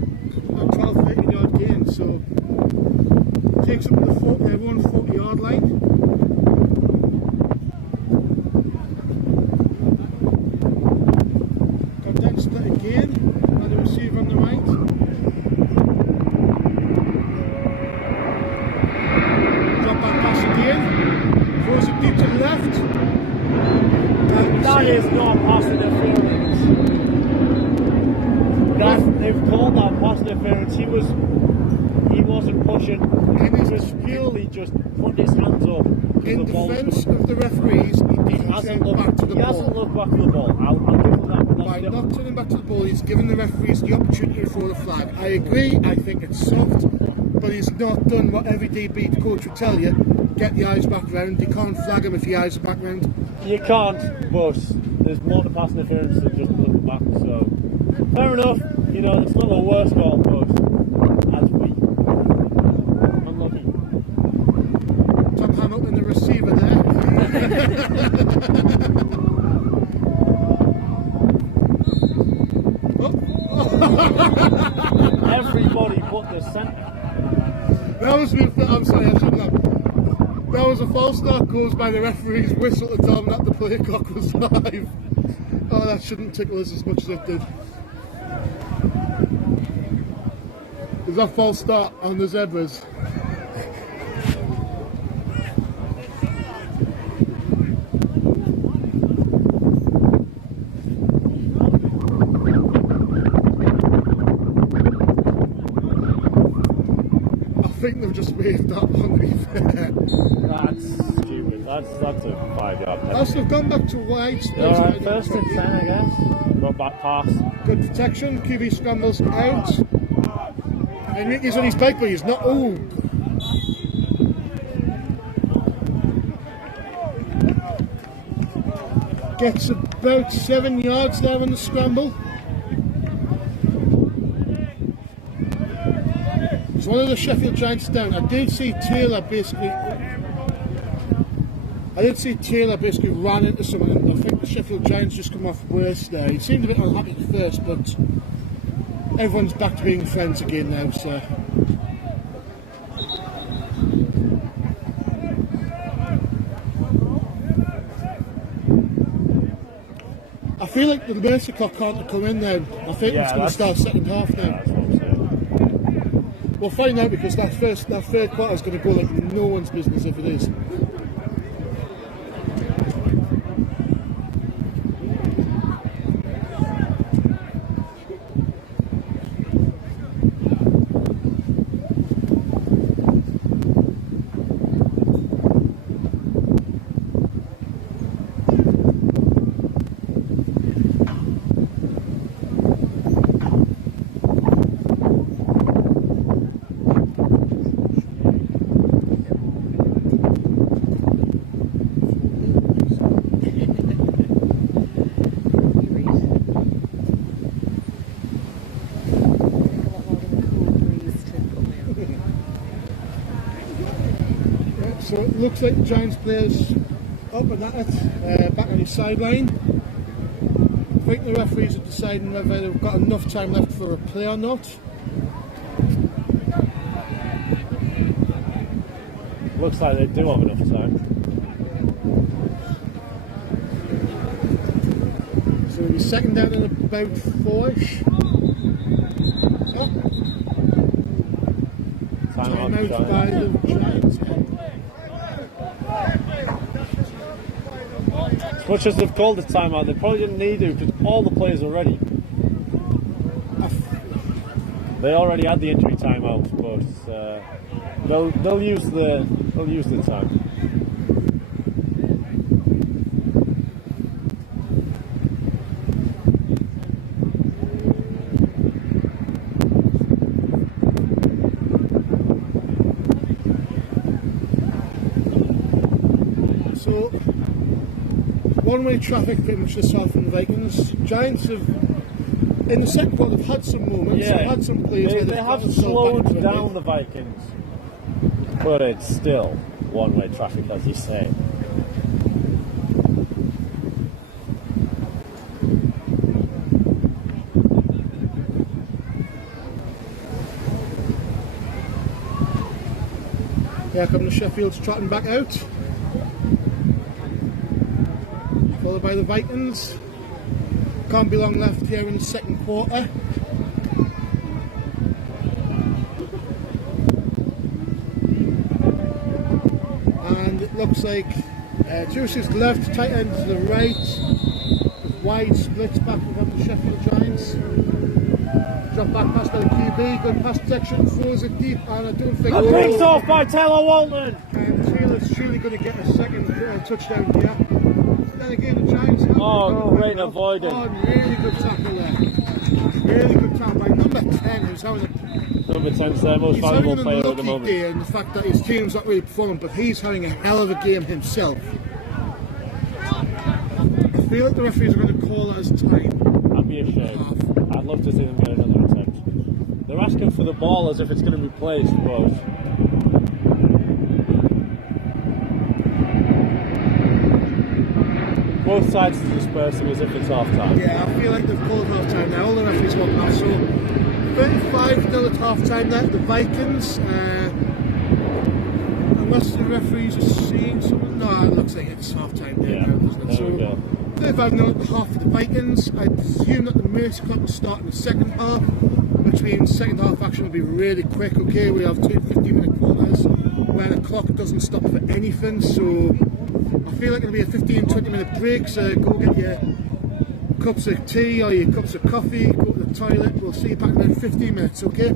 A 12, 13 yard gain, so takes up to the 40 yard line. Condensed split again, another receiver on the right. Drop back pass again, throws it deep to the left. That is not pass interference. They they've called that pass interference. He wasn't pushing. He was purely just putting his hands up. In defence of the referees, he hasn't looked back to the ball. He hasn't looked back to the ball. I'll give him that. By not turning back to the ball, he's given the referees the opportunity to throw the flag. I agree, I think it's soft, but he's not done what every DB coach would tell you. Get the eyes back round. You can't flag him if the eyes are back round. You can't, but there's more to pass interference than just looking back, so fair enough, you know, it's not the worst call, but as we unlucky. Tom Hamilton, the receiver there. Everybody but the centre. That was me. I'm sorry, I shouldn't have. That was a false start caused by the referee's whistle to tell them that the play clock was live. Oh, that shouldn't tickle us as much as it did. Is that false start on the zebras? I think they've just waved that one, to be fair. That's stupid. That's a 5-yard penalty. Also, they've gone back to wide. Alright, first and 10, I guess. Got back pass. Good protection. QB scrambles out. Enrique's on his bike, but he's not. Oh! Gets about 7 yards there in the scramble. It's one of the Sheffield Giants down. I did see Taylor basically ran into someone, and I think the Sheffield Giants just come off worse there. He seemed a bit unhappy at first, but everyone's back to being friends again now, so. I feel like the mercy clock can't come in now. I think it's going to start second half now. That's what I'm saying. We'll find out, because that third quarter is going to go like no one's business if it is. So it looks like the Giants players up and at it, back on his sideline. I think the referees are deciding whether they've got enough time left for a play or not. Looks like they do have enough time. So we'll be second down in about 4-ish. Timeout by the Giants. As much as they've called the timeout, they probably didn't need to, because all the players are ready. They already had the injury timeout, but they'll use the time. So, one-way traffic pretty much this far from the Vikings. Giants have, in the second quarter, they've had some moments, they've had some plays where they have slowed down the Vikings, but it's still one-way traffic, as you say. Here come the Sheffields trotting back out, followed by the Vikings. Can't be long left here in the second quarter. And it looks like Juice's left, tight end to the right. Wide splits back from the Sheffield Giants. Drop back pass to the QB, good pass protection, throws it deep, and I don't think... And picked off by Taylor Walton! Taylor's surely going to get a second touchdown here. Then again, the Giants... Great avoiding. Oh, really good tackle there. Really good tackle by number 10, who's having a... Number 10's their most valuable player at the He's having a lucky day moment. in the fact that his team's not really performing, but he's having a hell of a game himself. I feel like the referees are going to call it as time. I'd be ashamed. I'd love to see them get another attempt. They're asking for the ball as if it's going to be placed, but... both sides are dispersing as if it's half time. Yeah, I feel like they've called half time now. All the referees want that. So 35 still at half time there. The Vikings, unless the referees are seeing something. No, it looks like it's half time there now, doesn't it? There we go. 35 0 at the half for the Vikings. I presume that the mercy clock will start in the second half, which means second half action will be really quick. Okay, we have 2 15-minute quarters where the clock doesn't stop for anything. So I feel like it'll be a 15-20 minute break, so go get your cups of tea or your cups of coffee, go to the toilet. We'll see you back in about 15 minutes, okay?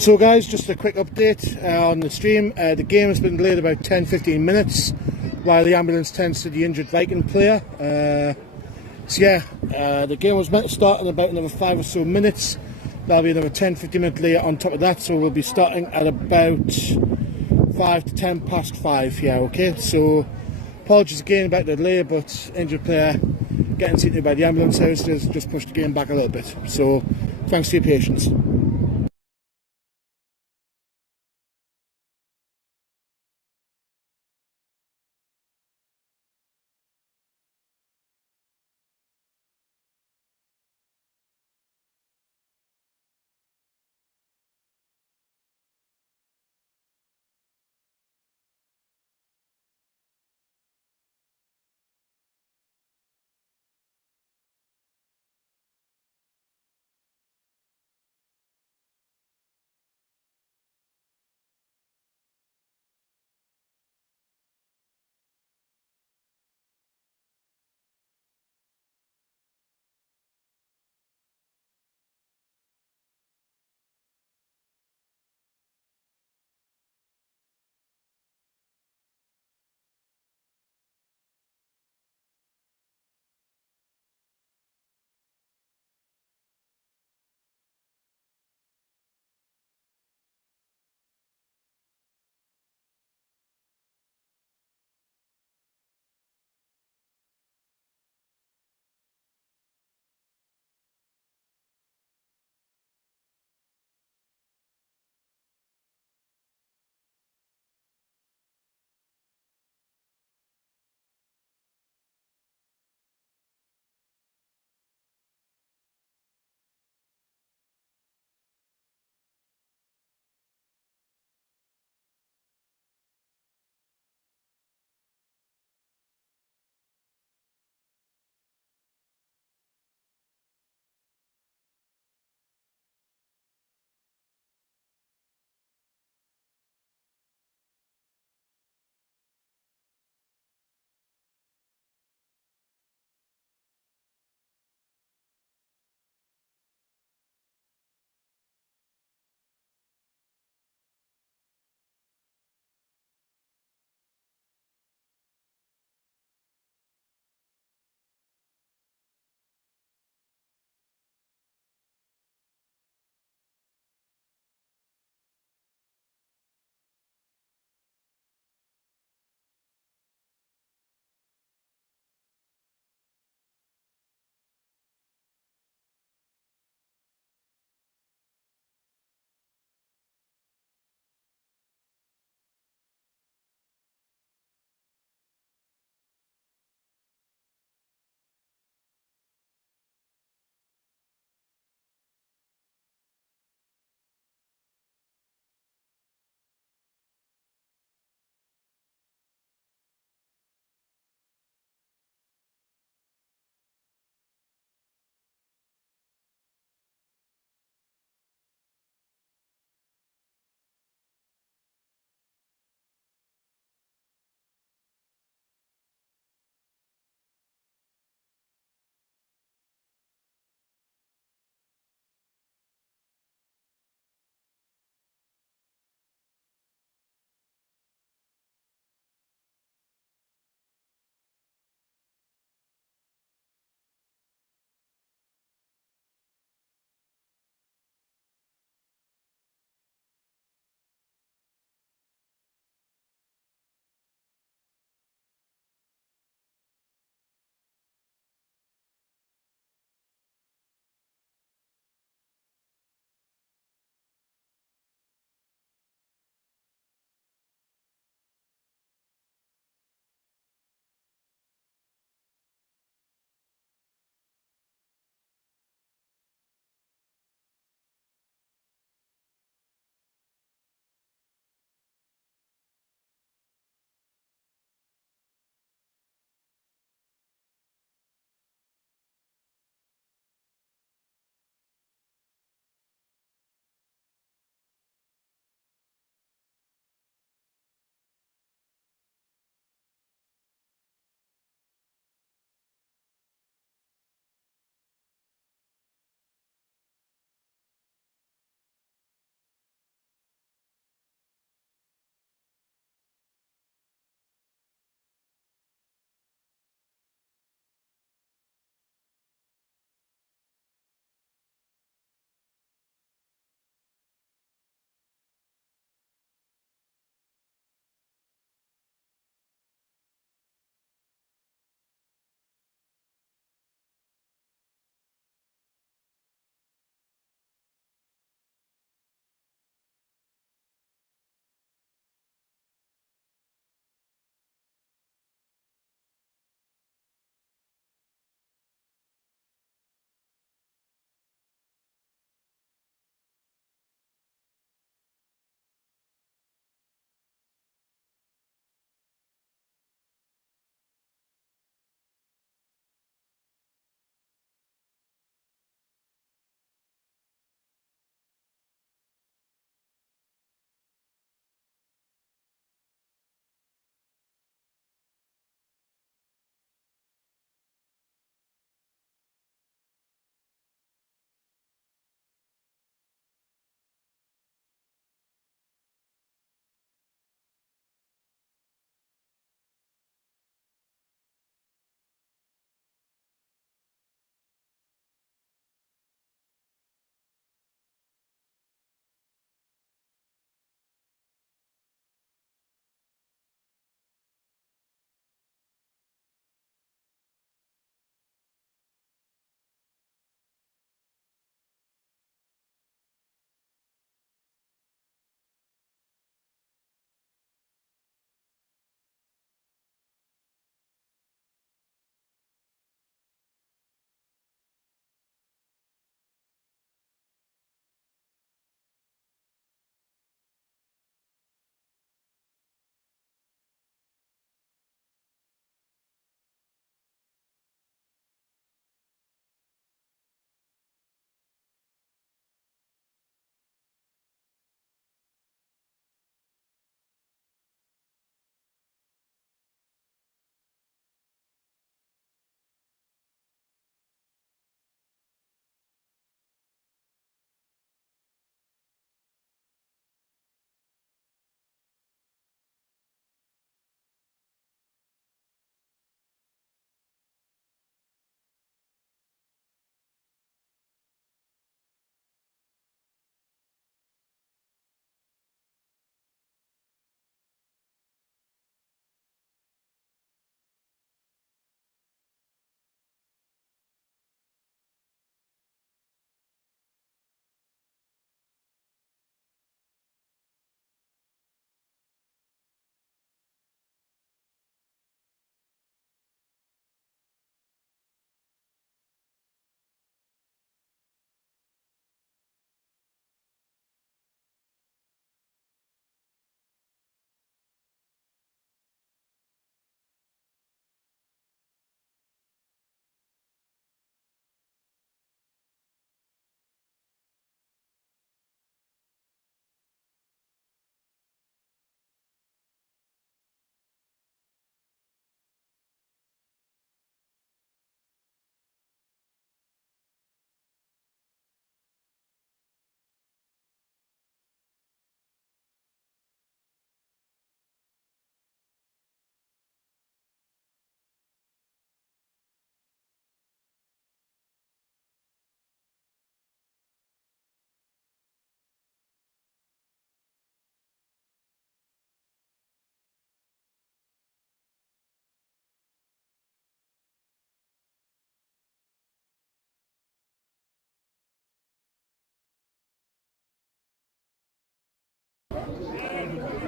So guys, just a quick update on the stream. The game has been delayed about 10-15 minutes while the ambulance tends to the injured Viking player. So yeah, the game was meant to start in about another 5 or so minutes. That'll be another 10-15 minute delay on top of that, so we'll be starting at about 5 to 10 past 5 here, okay? So apologies again about the delay, but injured player getting seated by the ambulance house has just pushed the game back a little bit. So thanks for your patience.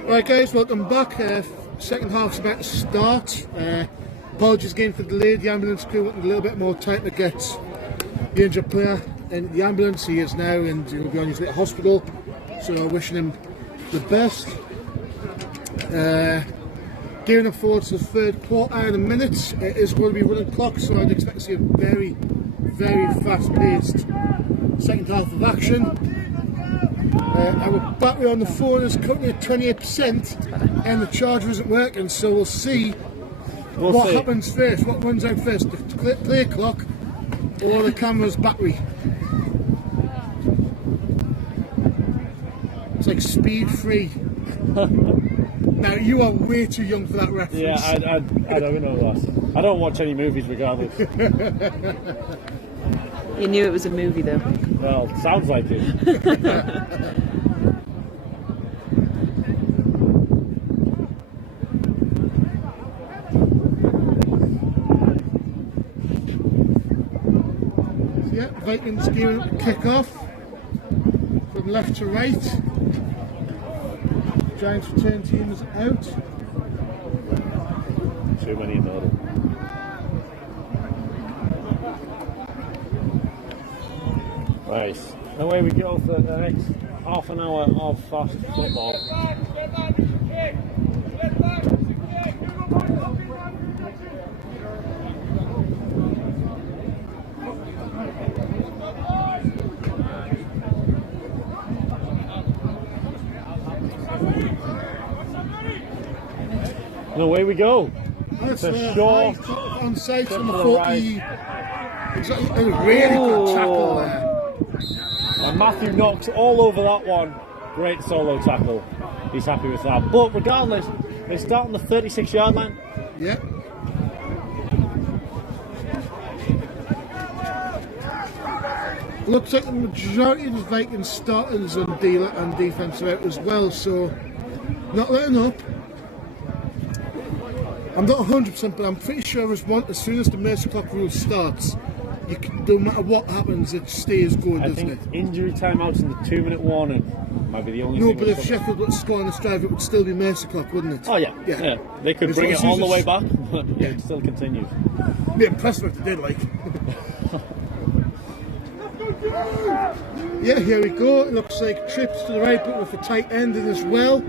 Right guys, welcome back. Second half's about to start. Apologies again for the delay. The ambulance crew wanted a little bit more time to get the injured player in the ambulance. He is now and he'll be on his way to hospital. So wishing him the best. Gearing up forward to the third quarter in a minute. It is going to be running clock, so I'd expect to see a very, very fast-paced second half of action. Our battery on the phone is currently at 28% and the charger isn't working, so we'll see what happens first, what runs out first, the play clock or the camera's battery. It's like speed free. Now you are way too young for that reference. Yeah, I don't know that. I don't watch any movies regardless. You knew it was a movie though. Well, sounds like it. So yeah, Vikings gearing up to kick off from left to right. Giants return team is out. Too many in order. Right, away we go for the next half an hour of fast football. And away we go. That's a short on side from the to the 40. right. Exactly, a really good tackle there. And Matthew knocks all over that one. Great solo tackle. He's happy with that. But regardless, they start on the 36-yard line. Yeah. Looks like the majority of the Vikings starters and defense are out as well, so not letting up. I'm not 100%, but I'm pretty sure as soon as the mercy clock rule starts, no matter what happens, it stays going, doesn't it? Injury timeouts and the 2-minute warning might be the only thing. No, but if Sheffield were to score on this drive, it would still be mercy clock, wouldn't it? Oh yeah, yeah. They could bring it all the way back, but yeah, it still continues. It'd be impressive if they did, like. Yeah, here we go. It looks like trips to the right, but with a tight end in as well.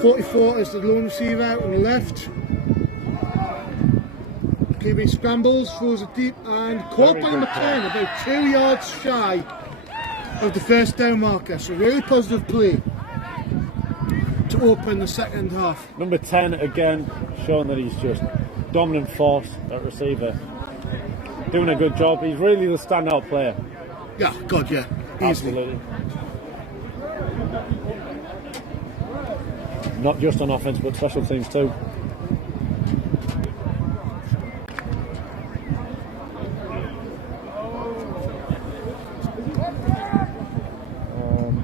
44 is the lone receiver out on the left. QB scrambles, throws it deep, and caught by number 10, about 2 yards shy of the first down marker. So really positive play to open the second half. Number 10 again, showing that he's just dominant force at receiver. Doing a good job. He's really the standout player. Yeah, God, yeah. Easily. Absolutely. Not just on offense, but special teams too.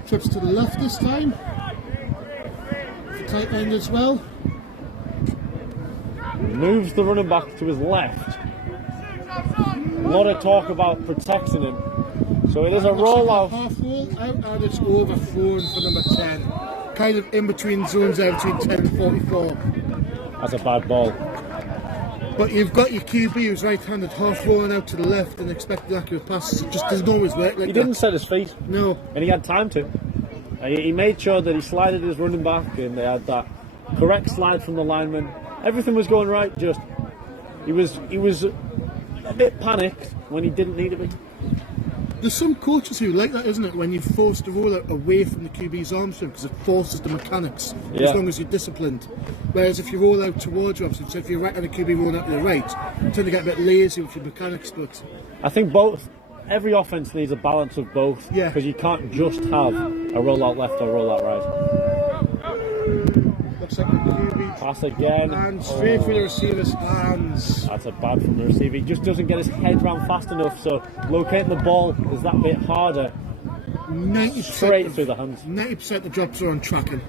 Trips to the left this time. Tight end as well. Moves the running back to his left. A lot of talk about protecting him. So it is a rollout. Half roll out, and it's overthrown for number 10. Kind of in between zones there between 10 and 44. That's a bad ball. But you've got your QB who's right-handed, half rolling out to the left and expecting accurate passes. It just doesn't always work like that. He didn't set his feet. No. And he had time to. He made sure that he slided his running back and they had that correct slide from the lineman. Everything was going right, just he was a bit panicked when he didn't need to be. There's some coaches who like that, isn't it? When you force the roll out away from the QB's arm swing because it forces the mechanics as long as you're disciplined. Whereas if you roll out towards your option, so if you're right and the QB rolling out to the right, you tend to get a bit lazy with your mechanics. But I think both. Every offense needs a balance of both. Yeah. Because you can't just have a roll out left or roll out right. Looks like the QB pass again. And straight through the receiver's hands. That's a bad from the receiver. He just doesn't get his head round fast enough, so locating the ball is that bit harder. 90% Straight through the hands. 90% of the drops are on tracking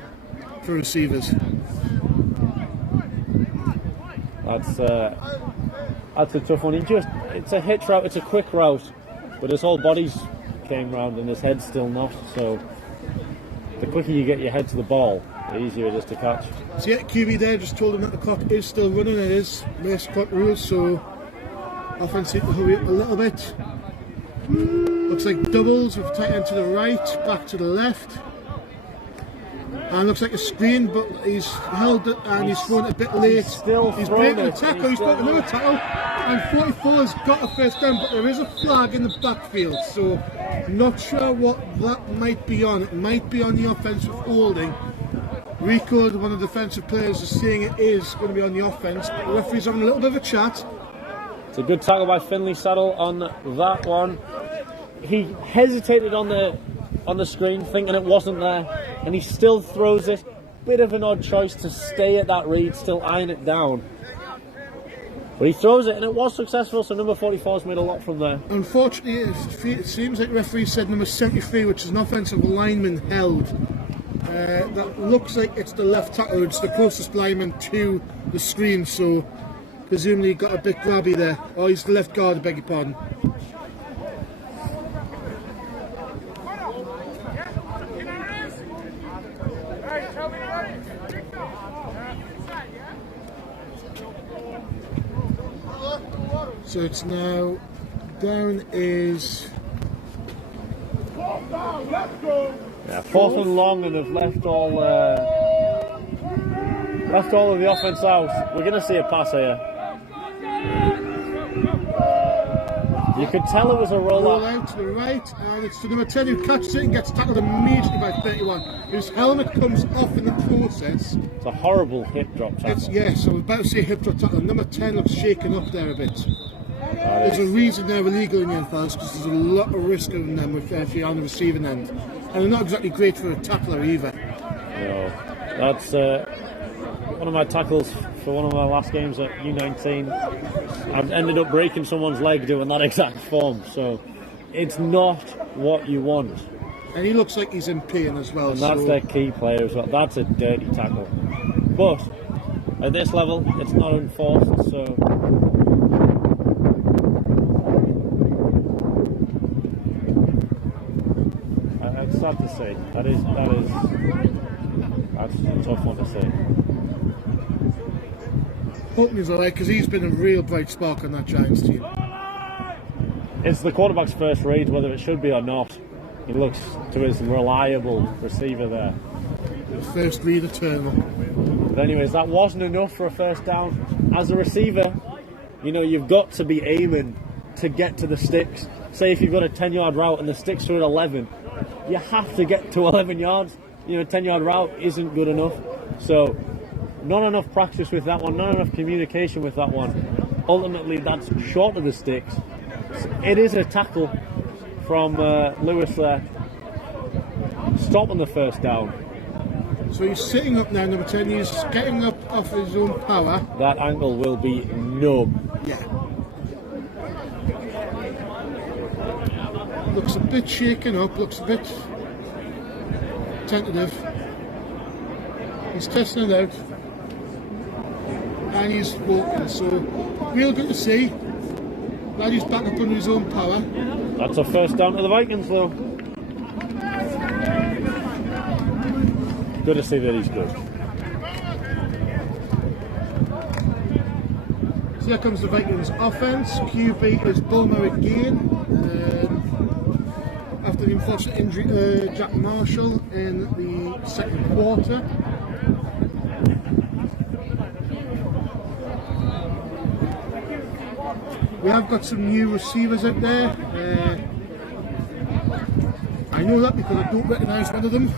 for receivers. That's a tough one. It's a hitch route, it's a quick route, but his whole body's came round and his head's still not, so the quicker you get your head to the ball easier it is to catch. So yeah, QB there just told him that the clock is still running. It is race clock rules, so offense need to hurry up a little bit. Looks like doubles with tight end to the right, back to the left. And looks like a screen, but he's held it and he's thrown it a bit late. He's breaking a tackle, he's got another tackle, and 44's got a first down, but there is a flag in the backfield, so not sure what that might be on. It might be on the offensive holding. Rico, one of the defensive players, is saying it is going to be on the offense, but the referee's having a little bit of a chat. It's a good tackle by Finley Saddle on that one. He hesitated on the screen, thinking it wasn't there, and he still throws it. Bit of an odd choice to stay at that read, still eyeing it down. But he throws it, and it was successful, so number 44's made a lot from there. Unfortunately, it seems like the referee said number 73, which is an offensive lineman, held. That looks like it's the left tackle, it's the closest lineman to the screen, so presumably got a bit grabby there. Oh, he's the left guard, I beg your pardon. So it's now down is... Yeah, 4th and long, and have left all of the offense out. We're going to see a pass here. You could tell it was a roll out to the right, and it's to number 10 who catches it and gets tackled immediately by 31, whose helmet comes off in the process. It's a horrible hip drop tackle. Yes, I was about to say hip drop tackle. Number 10 looks shaken up there a bit. There's a reason they're illegal in the NFL, because there's a lot of risk in them if you're on the receiving end. And they're not exactly great for a tackler either. No, that's one of my tackles for one of my last games at U19. I've ended up breaking someone's leg doing that exact form, so it's not what you want. And he looks like he's in pain as well. And that's their key player as well. That's a dirty tackle. But at this level, it's not enforced, so... It's sad to say. That's a tough one to say. Hoping he's alright, because he's been a real bright spark on that Giants team. It's the quarterback's first read, whether it should be or not. He looks to his reliable receiver there. The first read of turn. But anyways, that wasn't enough for a first down. As a receiver, you know, you've got to be aiming to get to the sticks. Say if you've got a 10-yard route and the sticks are at 11, you have to get to 11 yards. You know, a 10-yard route isn't good enough. So, not enough practice with that one, not enough communication with that one. Ultimately, that's short of the sticks. It is a tackle from Lewis there, stopping the first down. So he's sitting up now, number 10. He's getting up off his own power. That ankle will be numb. Yeah. Looks a bit shaken up, looks a bit tentative. He's testing it out. And he's walking, so real good to see. Glad he's back up under his own power. That's a first down to the Vikings though. Good to see that he's good. So here comes the Vikings offense. QB is Bulmer again. After the unfortunate injury to Jack Marshall in the second quarter. We have got some new receivers out there. I know that because I don't recognise one of them.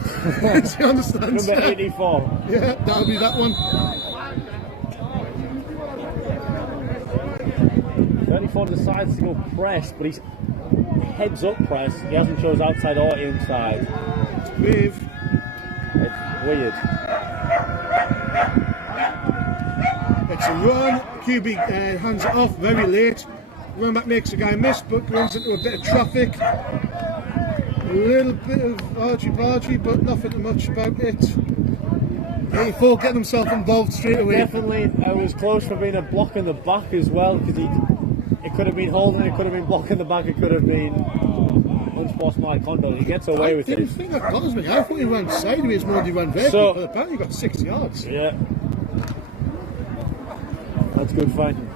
So you understand? Number 84. Yeah, that'll be that one. 34 decides to go press, but he's heads up press. He hasn't chose outside or inside. Wave. It's weird. It's a run. QB hands it off very late. Run back makes a guy miss, but runs into a bit of traffic. A little bit of argy-bargy, but nothing much about it. 84 getting himself involved straight away. Definitely, it was close for being a block in the back as well, because it could have been holding, it could have been blocking the back, it could have been unsportsmanlike conduct. He gets away with I it. didn't think that bothers me. I thought he ran sideways more than he ran vertical, but apparently he got 6 yards. Yeah. That's good fighting.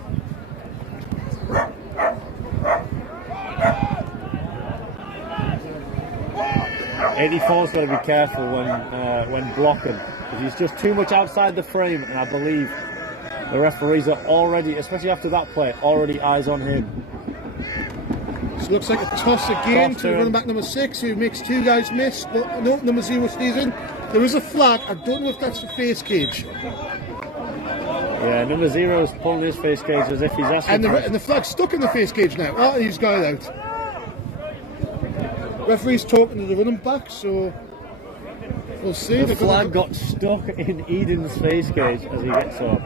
'84's got to be careful when blocking, because he's just too much outside the frame, and I believe the referees are already, especially after that play, already eyes on him. So it looks like a toss again to running back number 6, who makes 2 guys miss. No, number 0 stays in. There is a flag. I don't know if that's the face cage. Yeah, number 0 is pulling his face cage as if he's asking. And the flag's stuck in the face cage now. Oh, he's got it out. Referee's talking to the running back, so we'll see. The flag got stuck in Eden's face cage as he gets up.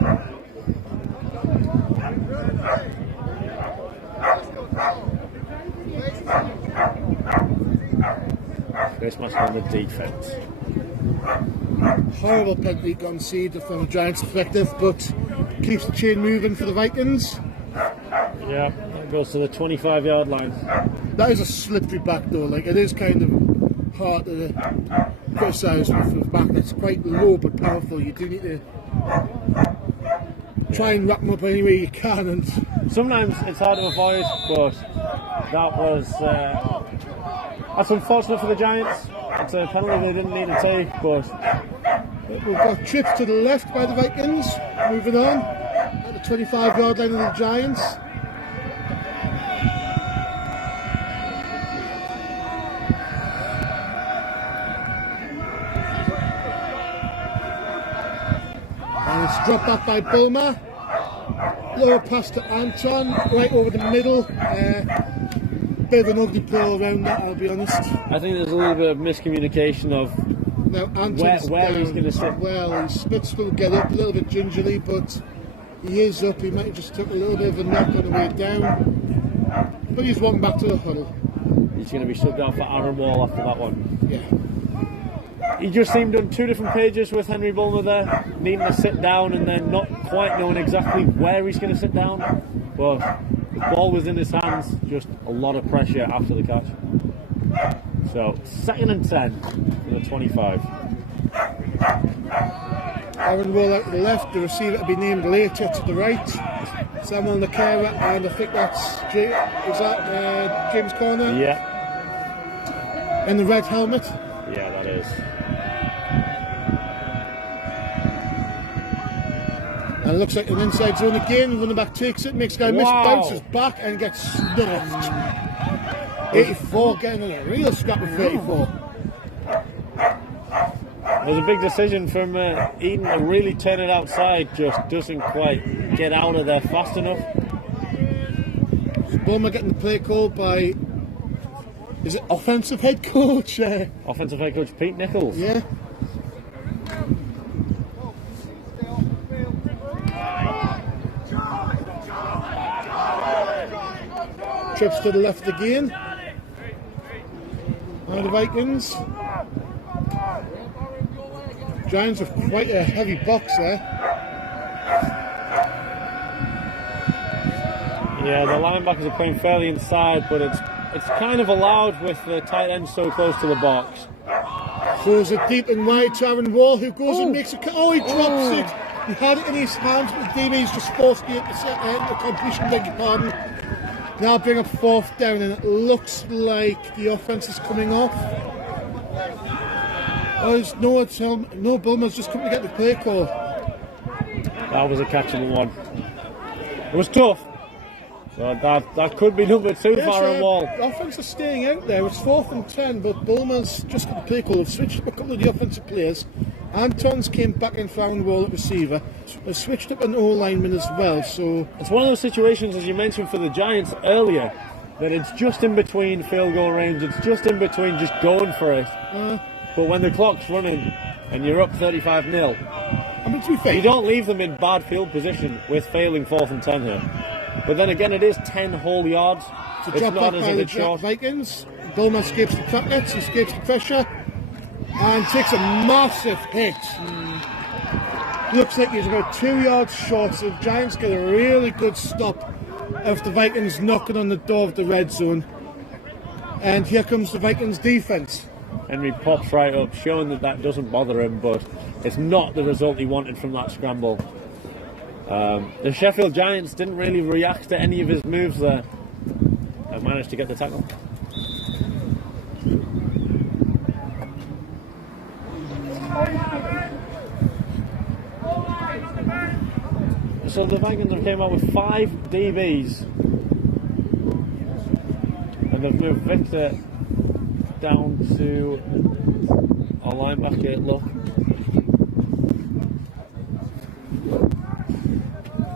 Face mask on the defence. Horrible penalty conceded from a Giants perspective, but keeps the chain moving for the Vikings. Yeah, that goes to the 25-yard line. That is a slippery back though, like it is kind of hard to criticise with the back. It's quite low but powerful. You do need to try and wrap them up any way you can, and sometimes it's hard to avoid, but that was that's unfortunate for the Giants. It's a penalty they didn't need to take, but we've got trips to the left by the Vikings. Moving on at the 25-yard line of the Giants. And it's dropped back by Bulmer. Lower pass to Anton, right over the middle. Bit of an ugly play around that, I'll be honest. I think there's a little bit of miscommunication of now Anton's where he's going to sit. Well, he's supposed to get up a little bit gingerly, but he is up. He might have just took a little bit of a knock on the way down. But he's walking back to the huddle. He's going to be subbed out for Aaron Wall after that one. Yeah. He just seemed on 2 different pages with Henry Bulmer there, needing to sit down and then not quite knowing exactly where he's going to sit down. But the ball was in his hands, just a lot of pressure after the catch. So, 2nd and 10 for the 25. Aaron Wall out to the left, the receiver to be named later to the right. Samuel Nakara, and I think that's James Corner? Yeah. In the red helmet? Yeah, that is. And it looks like an inside zone again. Running back takes it, makes guy miss, bounces back and gets snuffed. 84 getting in a real scrap with 34. It was a big decision from Eden to really turn it outside, just doesn't quite get out of there fast enough. So Bulmer getting the play called by, is it offensive head coach? Offensive head coach Pete Nichols. Yeah. Trips to the left again. And the Vikings. Giants have quite a heavy box there. Yeah, the linebackers are playing fairly inside, but it's kind of allowed with the tight end so close to the box. Throws it deep and wide to Aaron Wall, who goes and makes a cut. Oh, he drops it. He had it in his hands, but the DB's just forced the completion, beg your pardon. Now bring up 4th down, and it looks like the offense is coming off. Oh, no Bulmer's just come to get the play call. That was a catchable one. It was tough. So that could be number 2 for Aaron Wall. The offense is staying out there. It's 4th and 10, but Bulmer's just got the play call. They've switched up a couple of the offensive players. Antons came back in for Aaron Wall at receiver. They switched up an O-lineman as well. So it's one of those situations, as you mentioned for the Giants earlier, that it's just in between field goal range. It's just in between just going for it. But when the clock's running and you're up 35-0, I mean, to be fair, you don't leave them in bad field position with failing 4th and 10 here. But then again, it is 10 whole yards. It's not back as by the Vikings. Bulmer escapes the pockets, he escapes the pressure, and takes a massive hit. Looks like he's about 2 yards short, so the Giants get a really good stop of the Vikings knocking on the door of the red zone. And here comes the Vikings defence. Henry pops right up, showing that that doesn't bother him, but it's not the result he wanted from that scramble. The Sheffield Giants didn't really react to any of his moves there and managed to get the tackle. So the Vikings have came out with 5 DBs, and they've moved Victor down to our linebacker. Look,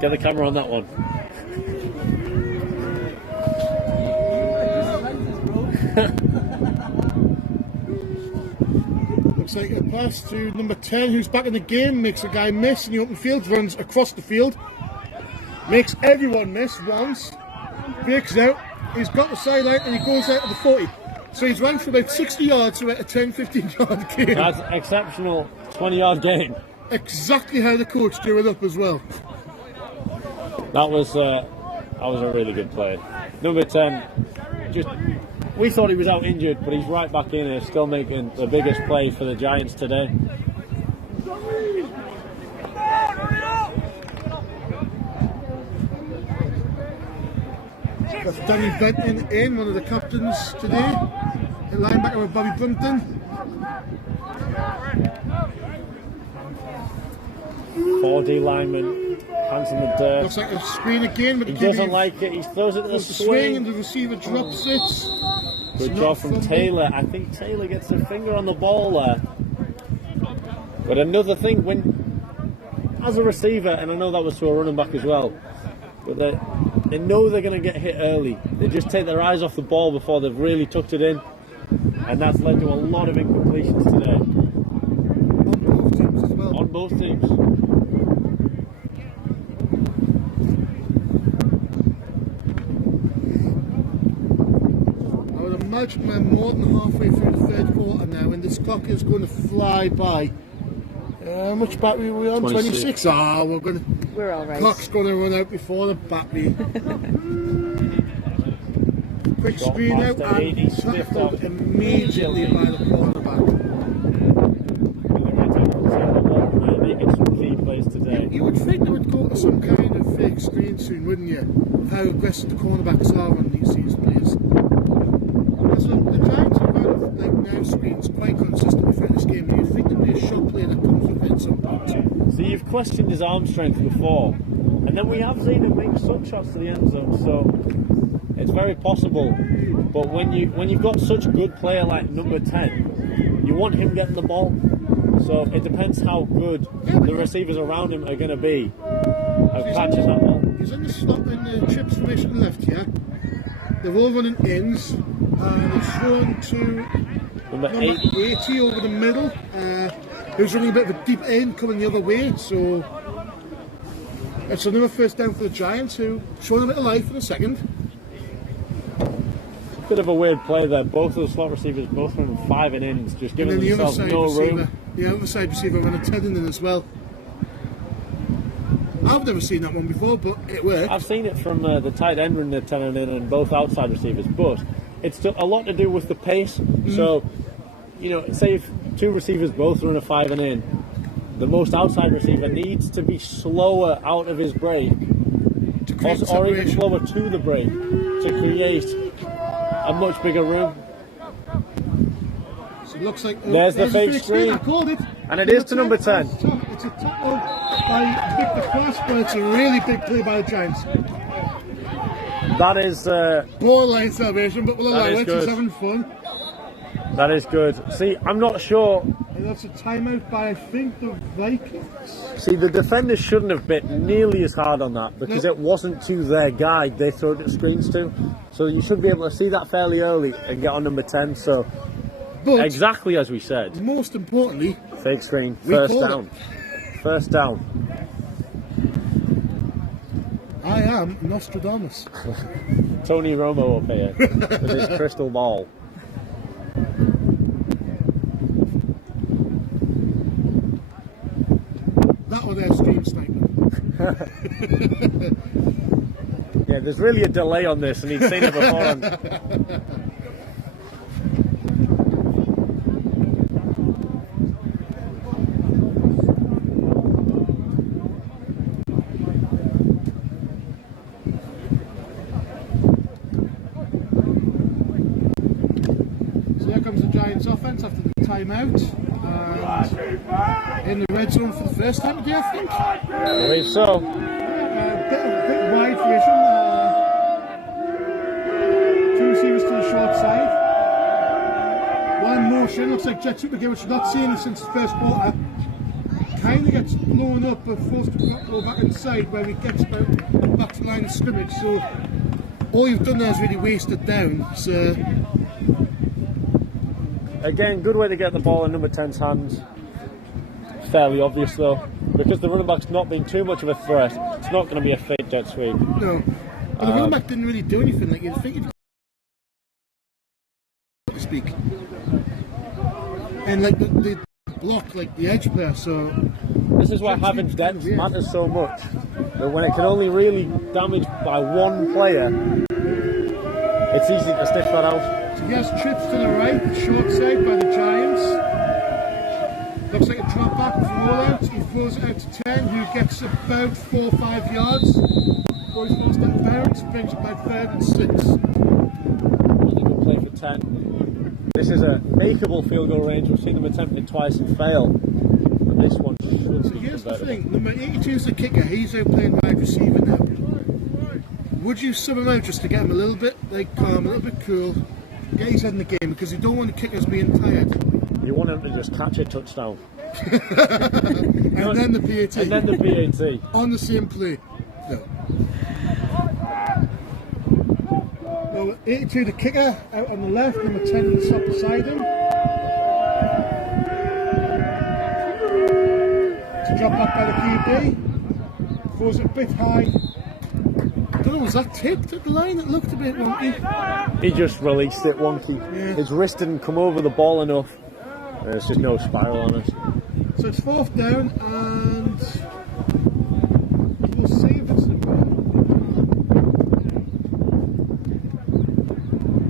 get the camera on that one. Looks like a pass to number 10, who's back in the game, makes a guy miss in the open field, runs across the field, makes everyone miss once, breaks out, he's got the sideline and he goes out to the 40. So he's run for about 60 yards to a 10-15 yard gain. That's exceptional 20-yard gain. Exactly how the coach drew it up as well. That was a really good play. Number 10, we thought he was out injured, but he's right back in here, still making the biggest play for the Giants today. That's Danny Benton in, one of the captains today. At linebacker with Bobby Brumpton. 4D lineman, hands in the dirt. Looks like a screen again. But He doesn't like it, he throws it to the swing and swing. the receiver drops it. Good job from Taylor. I think Taylor gets her finger on the ball there. But another thing, when as a receiver, and I know that was to a running back as well, but they know they're going to get hit early. They just take their eyes off the ball before they've really tucked it in, and that's led to a lot of incompletions today. On both teams as well. On both teams. I would imagine we're more than halfway through the third quarter now, and this clock is going to fly by. How much battery are we on? 26. Ah, We're all right. Clock's going to run out before the battery. Quick screen out and tackled immediately by the cornerback. Making some key plays today. You would think they would go to some kind of fake screen soon, wouldn't you? Of how aggressive the cornerbacks are on these plays. Because the Giants have run like now screens quite consistently throughout this game, and you'd think there'd be a shot play that comes with it at some point. So you've questioned his arm strength before, and then we have seen him make some shots to the end zone, so it's very possible. But when you've got such a good player like number 10, you want him getting the ball. So it depends how good the receivers around him are going to be at catching that ball. He's in the slot in the chips formation on the left here. They're all running ins, and it's thrown to number 80 over the middle, who's running a bit of a deep end coming the other way. So it's another first down for the Giants, who showing a bit of life in a second. Bit of a weird play there. Both of the slot receivers both running 5 and ins, just giving themselves no room. The other side receiver ran a 10 in as well. I've never seen that one before, but it worked. I've seen it from the tight end running the 10 and in, and both outside receivers, but it's a lot to do with the pace. So, you know, say if 2 receivers both run a 5 and in, the most outside receiver needs to be slower out of his break, or even slower to the break, to create a much bigger room. So it looks like there's the fake screen. I called it. And it is to number 10. It's a tackle by Victor Cross, but it's a really big play by the Giants. That is borderline salvation, but we'll allow it. Good. He's having fun. That is good. See, I'm not sure. And that's a timeout by, I think, the Vikings. See, the defenders shouldn't have bit nearly as hard on that, because it wasn't to their guy they threw the screens to. So you should be able to see that fairly early and get on number 10. So, but exactly as we said. Most importantly, fake screen, first down. First down. I am Nostradamus. Tony Romo up here with his crystal ball. That was their stream statement. Yeah, there's really a delay on this, and he'd seen it before. timeout and in the red zone for the first time today, I think. I believe so. Bit wide vision. Two receivers to the short side. One motion, looks like jet sweep again, which we've not seen since the first quarter. Kind of gets blown up but forced to go back inside where he gets back to line of scrimmage. So all you've done there is really wasted down. So again, good way to get the ball in number 10's hands. Fairly obvious though, because the running back's not being too much of a threat. It's not going to be a fake jet sweep. No, but the running back didn't really do anything. Like you'd think he'd speak, and like the block like the edge player. So this is why having depth matters so much. But when it can only really damage by one player, it's easy to sniff that out. So he has trips to the right, short side by the Giants. Looks like a drop back rollout. He throws it out to 10, who gets about 4 or 5 yards. Goes forced out of bounds, brings it back 3rd and 6. Really good play for 10. This is a makeable field goal range. We've seen them attempt it twice and fail. But this one should be Here's the convertible. thing, number 82 is the kicker. He's out playing wide receiver now. Would you sub him out just to get him a little bit like calm, a little bit cool, get his head in the game, because you don't want the kickers being tired. You want him to just catch a touchdown. And then the PAT. And then the PAT. On the same play. No. Well, 82 the kicker, out on the left, number 10 in the slot beside him. To drop back by the QB. Throws it a bit high. I don't know, was that tipped at the line? It looked a bit wonky. He just released it wonky. Yeah. His wrist didn't come over the ball enough. There's just no spiral on it. So it's 4th down, and we'll see if it's the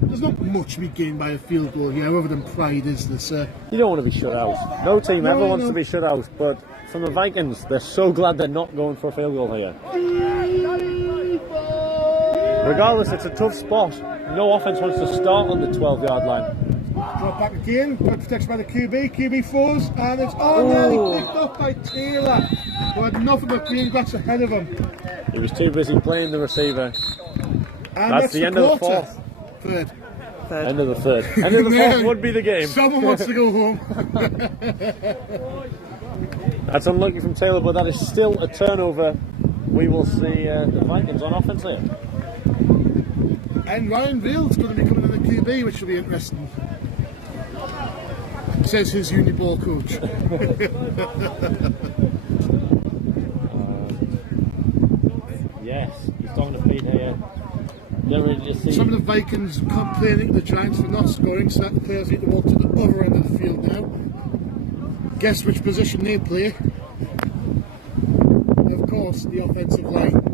There's not much we gain by a field goal here, other than pride, is this? You don't want to be shut out. No team ever wants No. to be shut out, but from the Vikings, they're so glad they're not going for a field goal here. Regardless, it's a tough spot. No offense wants to start on the 12-yard line. Drop back again, good protection by the QB. QB throws, and it's nearly picked up by Taylor, who had nothing but green grass ahead of him. He was too busy playing the receiver. And That's the end of the quarter. fourth. Third. End of the third. End of the fourth would be the game. Someone wants to go home. That's unlucky from Taylor, but that is still a turnover. We will see the Vikings on offense here. And Ryan Veal's going to be coming in the QB, which will be interesting. Says his uni ball coach. Yes, he's talking to Pete here. They're ready to see. Some of the Vikings complaining to the Giants for not scoring, so that the players need to walk to the other end of the field now. Guess which position they play? Of course, the offensive line.